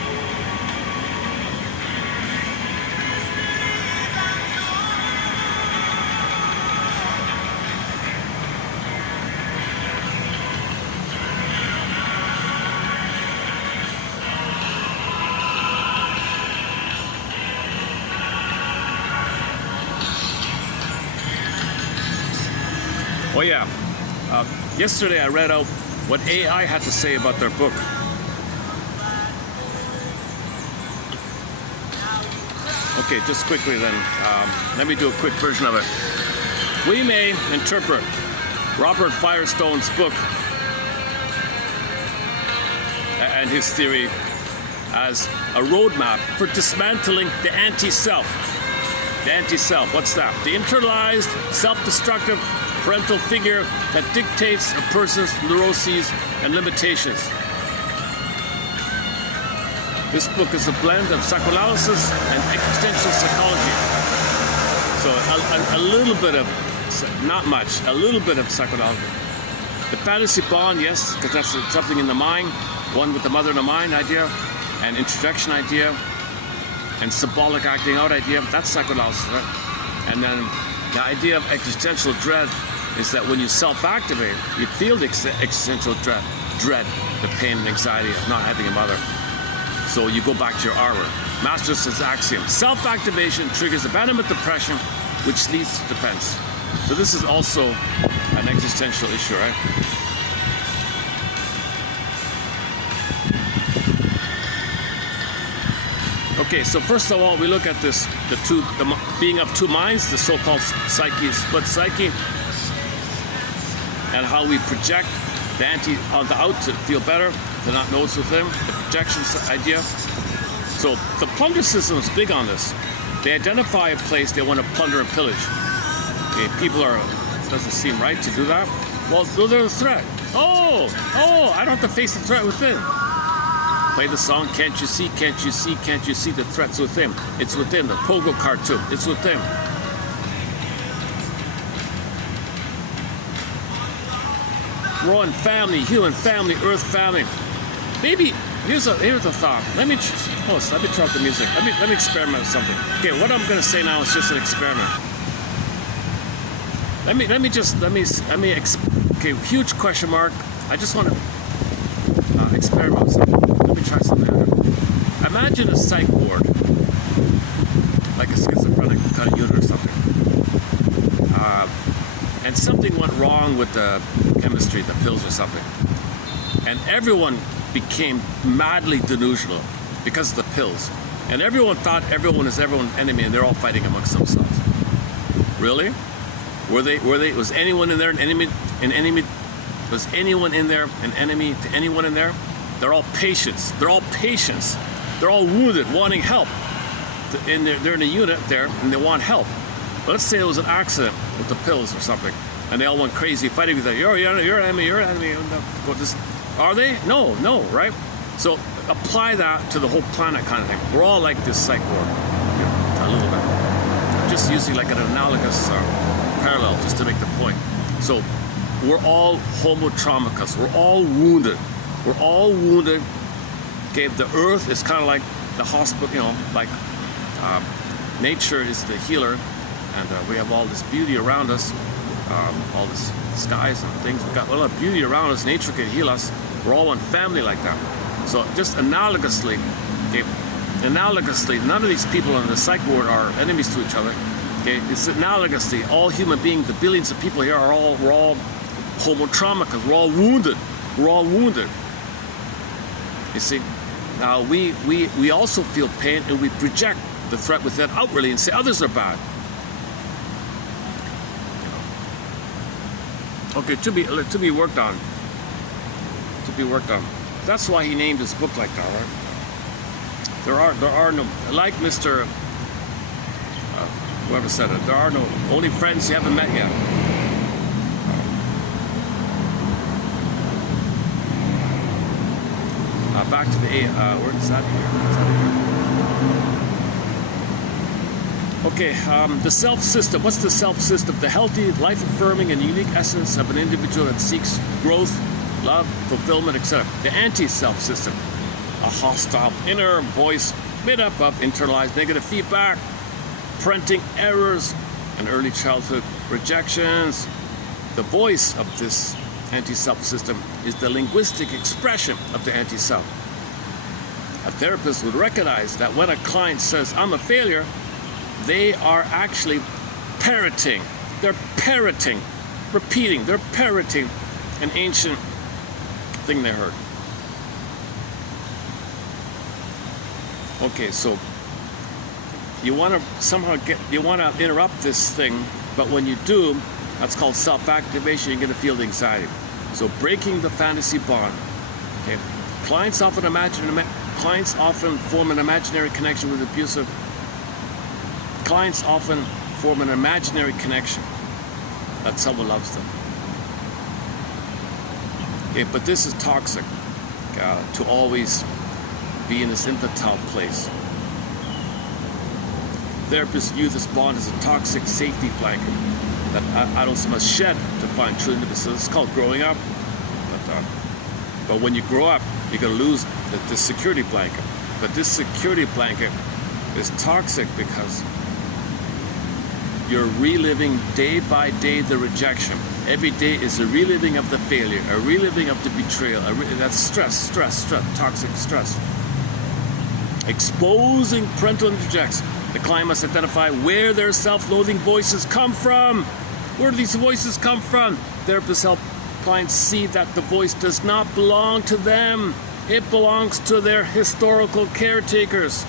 Oh yeah, yesterday I read out what AI had to say about their book. Okay, just quickly then, let me do a quick version of it. We may interpret Robert Firestone's book and his theory as a roadmap for dismantling the anti-self. The anti-self, what's that? The internalized, self-destructive parental figure that dictates a person's neuroses and limitations. This book is a blend of psychoanalysis and existential psychology. So a little bit of, not much, a little bit of psychoanalysis. The fantasy bond, yes, because that's something in the mind, one with the mother in the mind idea, and introduction idea, and symbolic acting out idea, that's psychoanalysis, right? And then the idea of existential dread is that when you self-activate, you feel the existential dread, the pain and anxiety of not having a mother. So you go back to your armor. Master's axiom: self-activation triggers abandonment depression, which leads to defense. So this is also an existential issue, right? Okay, so first of all, we look at this, the being of two minds, the so-called psyche, split psyche, and how we project the anti on the out to feel better, to not know it's within, the projection idea. So the plunder system is big on this. They identify a place they want to plunder and pillage. Okay, people are, doesn't seem right to do that. Well, they're the threat. Oh, I don't have to face the threat within. Play the song, can't you see, can't you see, can't you see the threats within? It's within, the Pogo cartoon, it's within. We're all in family, human family, earth family. Maybe, here's a thought. Let me turn off the music. Let me experiment with something. Okay, what I'm gonna say now is just an experiment. Okay, huge question mark. I just want to experiment with something. Let me try something. Imagine a psych ward, like a schizophrenic kind of unit or something. And something went wrong with the chemistry, the pills or something. And everyone became madly delusional because of the pills. And everyone thought everyone is everyone's enemy and they're all fighting amongst themselves. Really? Was anyone in there an enemy? Was anyone in there an enemy to anyone in there? They're all patients. They're all patients. They're all wounded, wanting help. And they're in a unit there and they want help. But let's say it was an accident with the pills or something, and they all went crazy fighting with each other. You're an enemy, you're an enemy. Are they? No, right? So apply that to the whole planet kind of thing. We're all like this psych ward, a little bit. I'm just using like an analogous parallel just to make the point. So we're all homotraumicus. We're all wounded. We're all wounded. Okay, the earth is kind of like the hospital, like nature is the healer, and we have all this beauty around us, all this skies and things. We've got a lot of beauty around us. Nature can heal us. We're all one family like that. So just analogously, okay, none of these people in the psych ward are enemies to each other. Okay, it's analogously, all human beings, the billions of people here we're all homotraumicus. We're all wounded. We're all wounded. You see, now we also feel pain and we project the threat within outwardly and say others are bad. Okay, to be worked on. To be worked on. That's why he named his book like that, right? There are no, like Mr. Whoever said it, there are no only friends you haven't met yet. Back to the where is that here? Okay, the self system. What's the self system? The healthy, life-affirming, and unique essence of an individual that seeks growth, love, fulfillment, etc. The anti-self system, a hostile inner voice made up of internalized negative feedback, parenting errors, and early childhood rejections. The voice of this anti-self system is the linguistic expression of the anti-self. A therapist would recognize that when a client says, "I'm a failure," they are actually parroting. They're parroting, repeating, they're parroting an ancient thing they heard. Okay, so you want to somehow interrupt this thing, but when you do, that's called self-activation. You're going to feel the anxiety. So breaking the fantasy bond. Okay, clients often form an imaginary connection with abusive. Clients often form an imaginary connection that someone loves them. Okay, but this is toxic. To always be in this infantile place. Therapists view this bond as a toxic safety blanket that adults must shed to find true intimacy. So it's called growing up. But when you grow up, you're going to lose this security blanket. But this security blanket is toxic because you're reliving day by day the rejection. Every day is a reliving of the failure, a reliving of the betrayal. That's stress, toxic stress. Exposing parental interjects. The client must identify where their self-loathing voices come from. Where do these voices come from? Therapists help clients see that the voice does not belong to them. It belongs to their historical caretakers.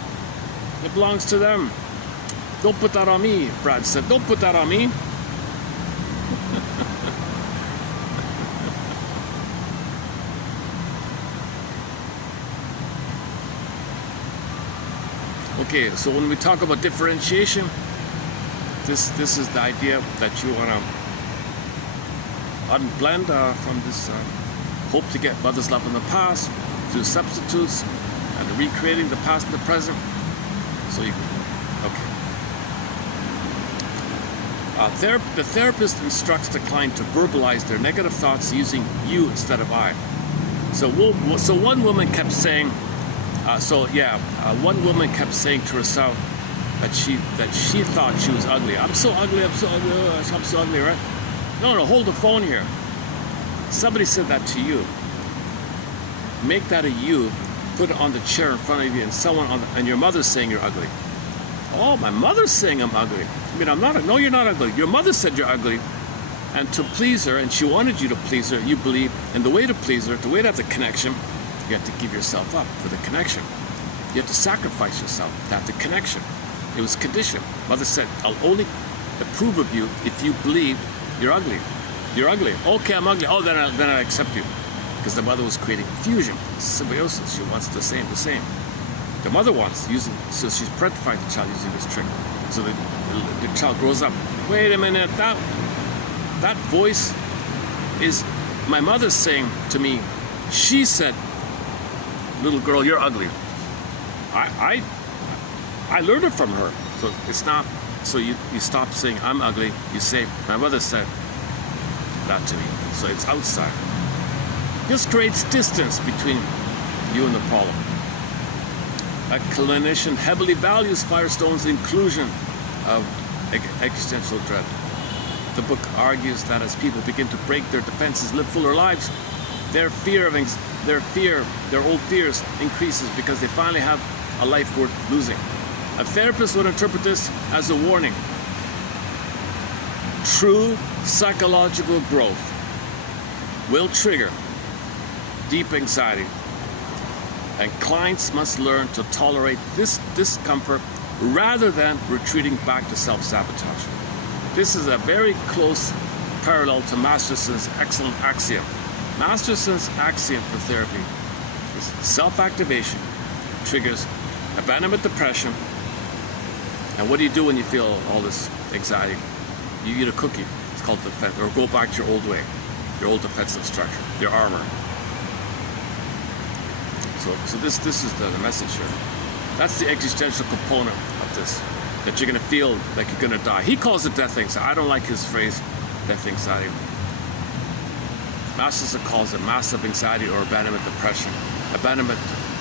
It belongs to them. Don't put that on me, Brad said. Don't put that on me. Okay, so when we talk about differentiation, this is the idea that you want to unblend from this hope to get mother's love in the past through substitutes and recreating the past and the present. So you, okay. The therapist instructs the client to verbalize their negative thoughts using you instead of I. So one woman kept saying, one woman kept saying to herself that she thought she was ugly. I'm so ugly, I'm so ugly, right? No, hold the phone here. Somebody said that to you. Make that a you, put it on the chair in front of you, and and your mother's saying you're ugly. Oh, my mother's saying I'm ugly. I mean, I'm not. No, you're not ugly. Your mother said you're ugly, and to please her, and she wanted you to please her. You believe, and the way to please her, the way to have the connection, you have to give yourself up for the connection. You have to sacrifice yourself to have the connection. It was conditioned. Mother said, "I'll only approve of you if you believe you're ugly. You're ugly. Okay, I'm ugly. Oh, then I accept you." Because the mother was creating fusion, symbiosis. She wants the same. The mother wants so she's parentified the child using this trick. So the child grows up. Wait a minute, that voice is my mother saying to me. She said, "Little girl, you're ugly." I learned it from her. So it's not. So you stop saying I'm ugly. You say my mother said that to me. So it's outside. This creates distance between you and the problem. A clinician heavily values Firestone's inclusion of existential dread. The book argues that as people begin to break their defenses, live fuller lives, their old fears increases because they finally have a life worth losing. A therapist would interpret this as a warning. True psychological growth will trigger deep anxiety, and clients must learn to tolerate this discomfort rather than retreating back to self-sabotage. This is a very close parallel to Masterson's excellent axiom. Masterson's axiom for therapy is self-activation triggers abandonment depression. And what do you do when you feel all this anxiety? You eat a cookie. It's called defense, or go back to your old way, your old defensive structure, your armor. So this is the message here. That's the existential component of this, that you're going to feel like you're going to die. He calls it death anxiety. I don't like his phrase, death anxiety. Masterson calls it massive anxiety or abandonment depression. Abandonment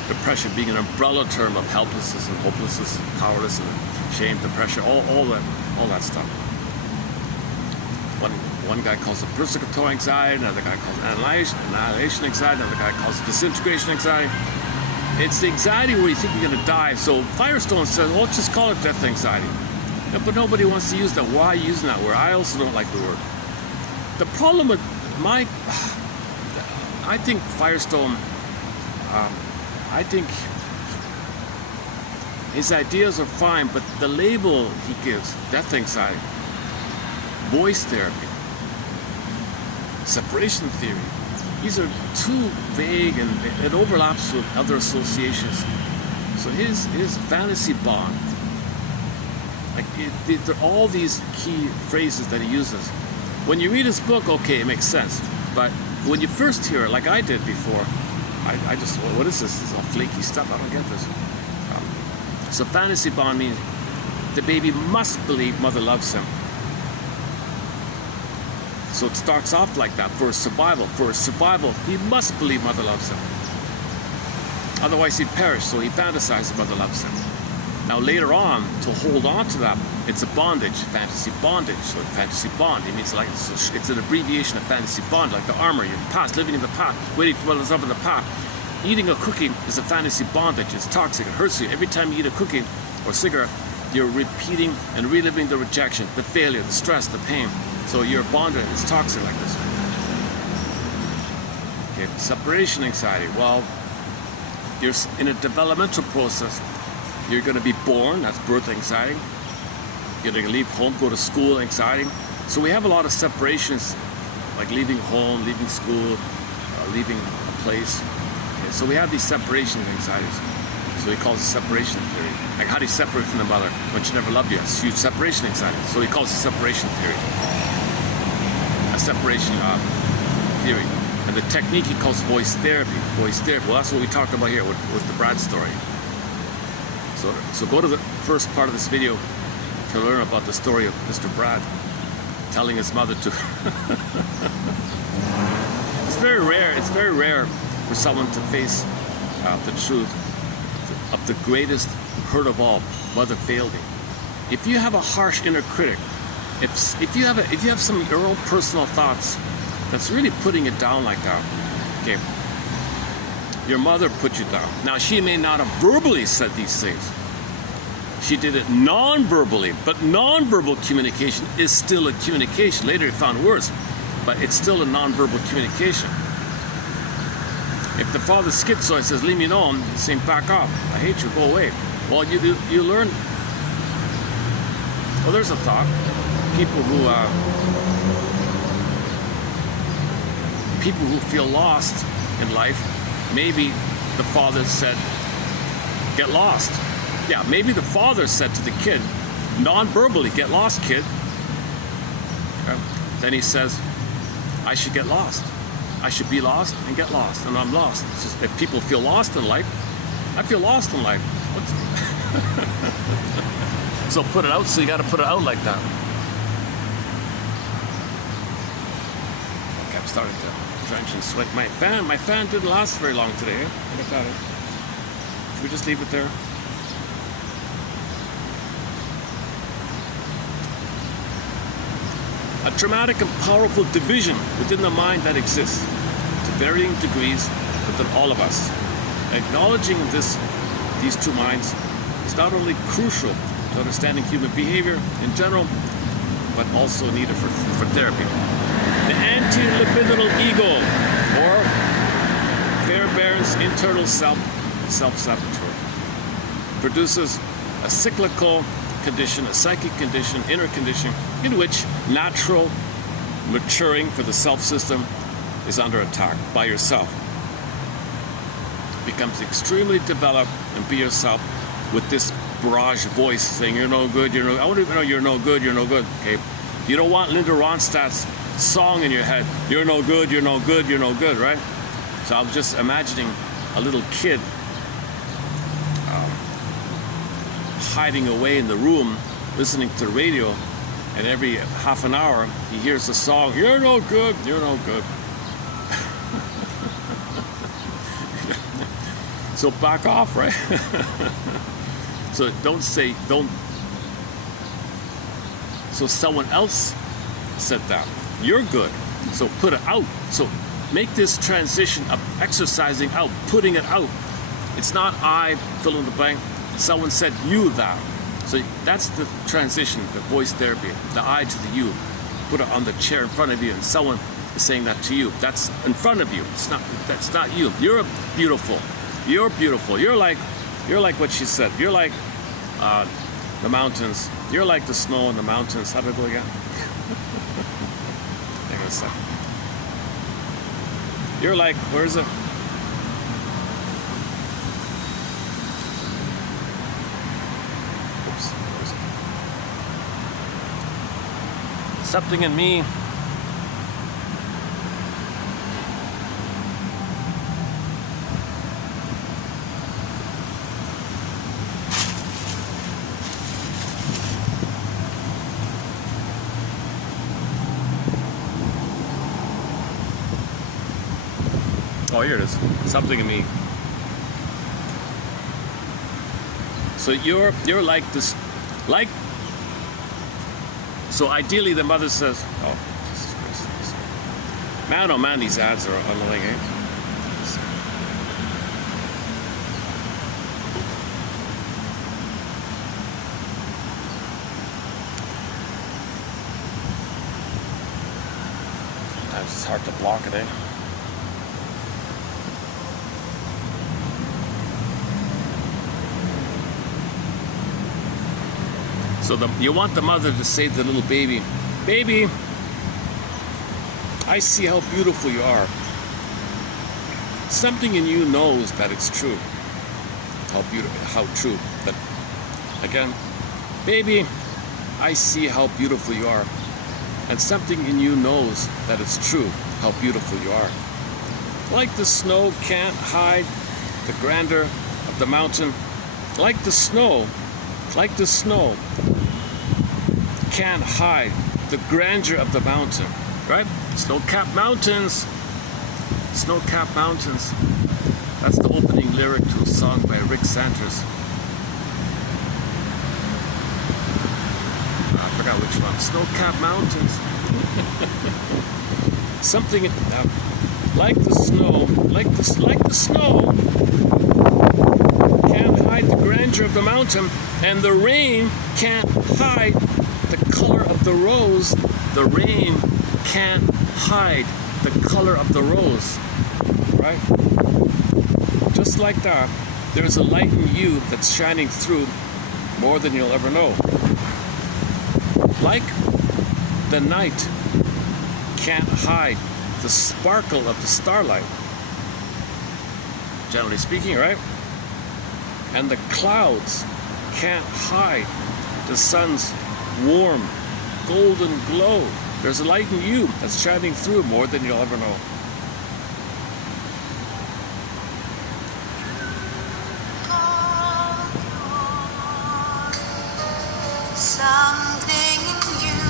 depression being an umbrella term of helplessness and hopelessness, powerlessness and shame, depression, all that stuff. One guy calls it persecutory anxiety, another guy calls it annihilation anxiety, another guy calls it disintegration anxiety. It's the anxiety where you think you're going to die. So Firestone says, well, let's just call it death anxiety. Yeah, but nobody wants to use that. Why using that word? I also don't like the word. The problem with I think Firestone, I think his ideas are fine, but the label he gives, death anxiety, voice therapy, separation theory, these are too vague and it overlaps with other associations. So his fantasy bond, like there are all these key phrases that he uses. When you read his book, okay, it makes sense. But when you first hear it, like I did before, I just, what is this? This is all flaky stuff. I don't get this. So fantasy bond means the baby must believe mother loves him. So it starts off like that for his survival. For his survival, he must believe mother loves him. Otherwise he'd perish, so he fantasizes mother loves him. Now later on, to hold on to that, it's a bondage, fantasy bondage. So fantasy bond, it means like, it's an abbreviation of fantasy bond, like the armor, you're in the past, living in the past, waiting for what's up in the past. Eating a cookie is a fantasy bondage, it's toxic, it hurts you. Every time you eat a cookie or cigarette, you're repeating and reliving the rejection, the failure, the stress, the pain. So you're bonded, it's toxic like this. Okay, separation anxiety. Well, you're in a developmental process. You're going to be born, that's birth anxiety. You're going to leave home, go to school anxiety. So we have a lot of separations, like leaving home, leaving school, leaving a place. Okay, so we have these separation anxieties. So he calls it separation theory. Like how do you separate from the mother when she never loved you? It's huge separation anxiety. So he calls it separation theory. Separation theory, and the technique he calls voice therapy. Voice therapy. Well, that's what we talked about here with the Brad story. So go to the first part of this video to learn about the story of Mr. Brad telling his mother to. It's very rare. It's very rare for someone to face the truth of the greatest hurt of all. Mother failed me. If you have a harsh inner critic, if you have some of your own personal thoughts that's really putting it down like that, okay, your mother put you down. Now she may not have verbally said these things. She did it non-verbally, but non-verbal communication is still a communication. Later it found worse, but it's still a non-verbal communication. If the father's schizoid says, leave me alone, he's saying, back off, I hate you, go away. Well, you learn. Well, there's a thought. People who feel lost in life, maybe the father said, get lost. Yeah, maybe the father said to the kid, non-verbally, get lost, kid. Okay. Then he says, I should get lost. I should be lost and get lost, and I'm lost. It's just, if people feel lost in life, I feel lost in life. So put it out, so you got to put it out like that. Okay, I'm starting to drench and sweat. My fan didn't last very long today. Look at that. Should we just leave it there? A dramatic and powerful division within the mind that exists to varying degrees within all of us. Acknowledging these two minds is not only crucial to understanding human behavior in general, but also needed for therapy. The anti-libidinal ego, or Fairbairn's internal self-saboteur, produces a cyclical condition, a psychic condition, inner condition, in which natural maturing for the self-system is under attack by yourself. Becomes extremely developed and be yourself with this barrage voice saying you're no good, you're no good. I wouldn't even know you're no good, you're no good. Okay, you don't want Linda Ronstadt's song in your head. You're no good, you're no good, you're no good, right? So I'm just imagining a little kid hiding away in the room, listening to the radio, and every half an hour he hears the song, "You're no good, you're no good." So back off, right? So don't. So someone else said that. You're good. So put it out. So make this transition of exercising out, putting it out. It's not I, fill in the blank. Someone said you that. So that's the transition, the voice therapy, the I to the you. Put it on the chair in front of you, and someone is saying that to you. That's in front of you. That's not you. You're beautiful. You're beautiful. You're like what she said. You're like the mountains. You're like the snow in the mountains. How did it go again? Hang on a second. You're like, where is it? Oops. Where is it? Something in me. Oh, here it is. Something in me. So you're like this, like. So ideally, the mother says, "Oh, Jesus Christ. Man, oh man, these ads are annoying, eh?" Sometimes it's hard to block it, eh? So you want the mother to say to the little baby, "Baby, I see how beautiful you are. Something in you knows that it's true." How beautiful, how true. But again, "Baby, I see how beautiful you are. And something in you knows that it's true, how beautiful you are. Like the snow can't hide the grandeur of the mountain. Like the snow can't hide the grandeur of the mountain," right? Snow-capped mountains. Snow-capped mountains. That's the opening lyric to a song by Rick Sanders. I forgot which one. Snow-capped mountains. Something like the snow, like the snow can't hide the grandeur of the mountain, and the rain can't hide the color of the rose. The rain can't hide the color of the rose, right? Just like that, there's a light in you that's shining through more than you'll ever know. Like the night can't hide the sparkle of the starlight, generally speaking, right? And the clouds can't hide the sun's warm, golden glow. There's a light in you that's shining through more than you'll ever know. Something in you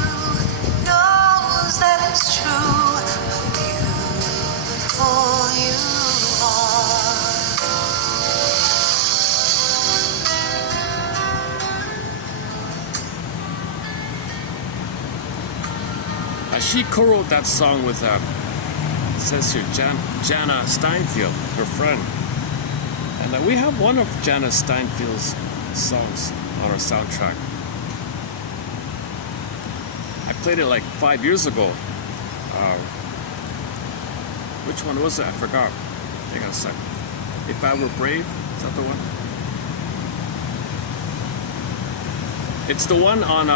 knows that it's true, how beautiful you are. She co-wrote that song with, it says here, Jana Steinfeld, her friend. And we have one of Jana Steinfeld's songs on our soundtrack. I played it like 5 years ago. Which one was it? I forgot. Hang on a second. If I Were Brave, is that the one? It's the one on,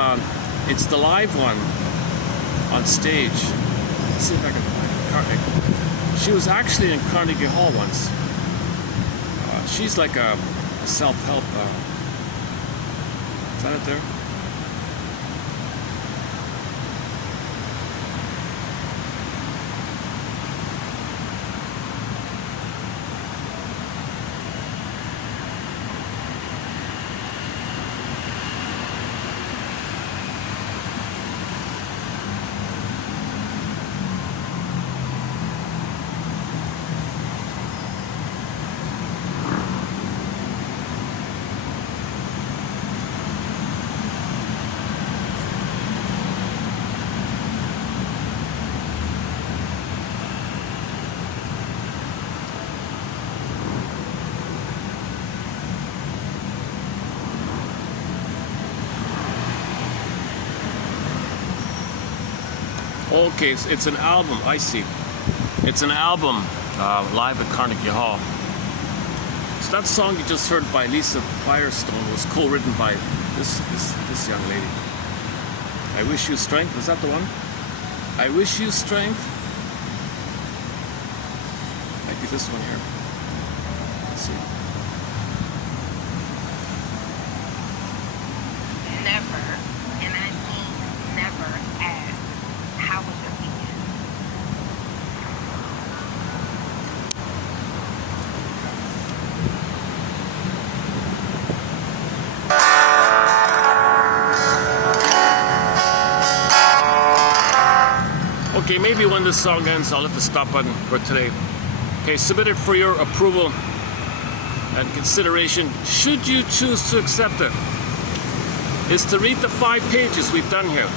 it's the live one on stage. Let's see if I can find it. She was actually in Carnegie Hall once. She's like a self-help. Is that it there? Okay, it's an album. I see. It's an album live at Carnegie Hall. So that song you just heard by Lisa Firestone was co-written by this young lady. I Wish You Strength. Is that the one? I Wish You Strength. Might be this one here. Let's see. Never, and I mean never, ask, how was your weekend? Okay, maybe when this song ends, I'll hit the stop button for today. Okay, submitted for your approval and consideration, should you choose to accept it, is to read the 5 pages we've done here.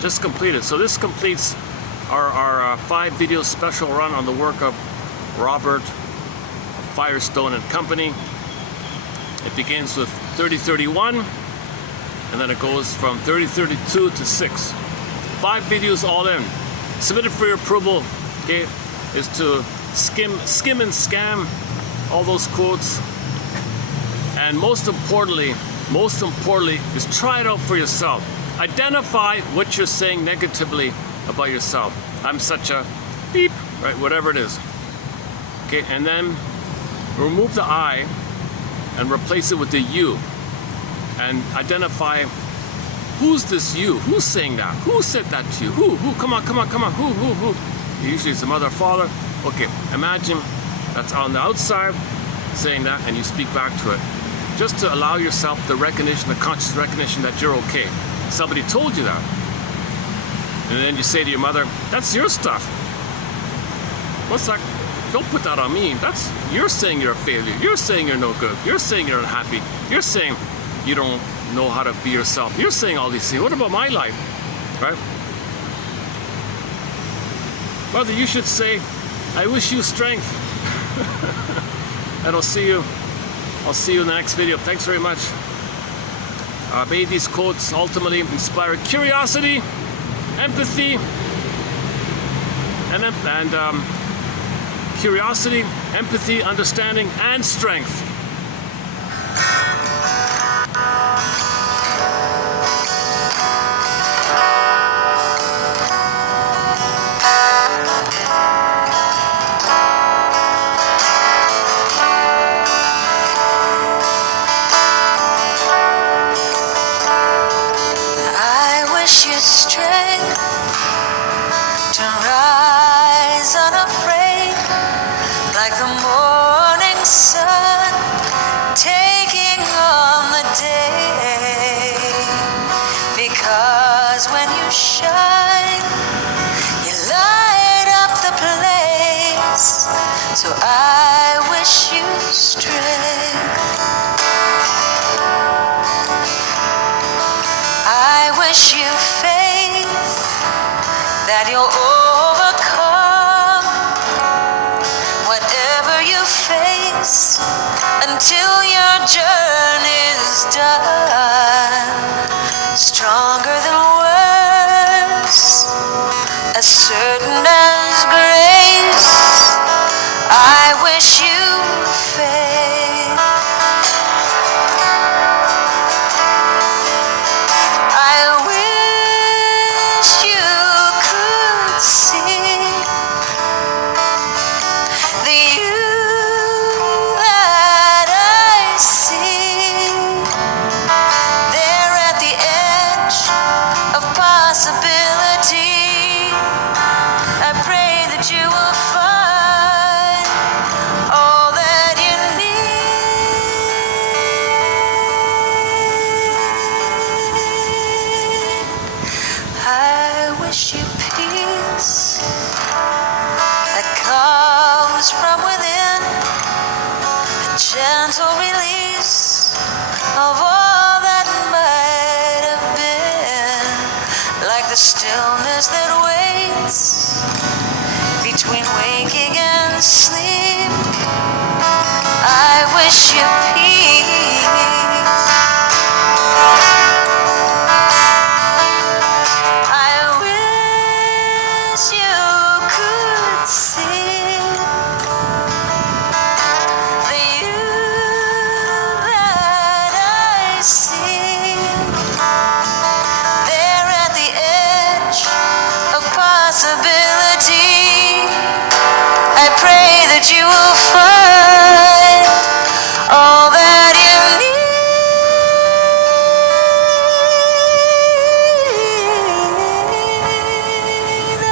Just completed. So this completes our 5 video special run on the work of Robert Firestone and Company. It begins with 3031, and then it goes from 3032 to 6. 5 videos all in. Submitted for your approval, okay, is to skim and scam all those quotes, and most importantly is try it out for yourself. Identify what you're saying negatively about yourself. I'm such a beep, right, whatever it is. Okay, and then remove the I and replace it with the you, and identify who's this you? Who's saying that? Who said that to you? Who? Come on. Who? Usually it's the mother or father. Okay, imagine that's on the outside saying that, and you speak back to it. Just to allow yourself the recognition, the conscious recognition that you're okay. Somebody told you that. And then you say to your mother, that's your stuff. What's that? Don't put that on me. You're saying you're a failure. You're saying you're no good. You're saying you're unhappy. You're saying you don't know how to be yourself. You're saying all these things. What about my life? Right? Mother, you should say, I wish you strength. And I'll see you in the next video. Thanks very much. May these quotes ultimately inspire curiosity, empathy, and curiosity, empathy, understanding, and strength. Strength to rise unafraid, like the morning sun taking on the day. Because when you shine, you light up the place. So I wish you strength. I wish you faith that you'll overcome whatever you face until your journey's done. Stronger than words, as certain as grace. I wish you faith. Gentle release of all that might have been, like the stillness that waits between waking and sleep. I wish you peace. I wish pray that you will find all that you need. I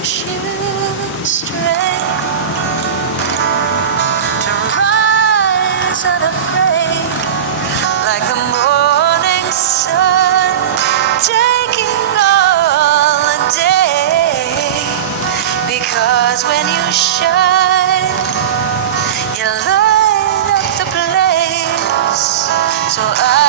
wish you strength to rise unafraid, like the morning sun, taking all the day. Because when you shine, you light up the place. So I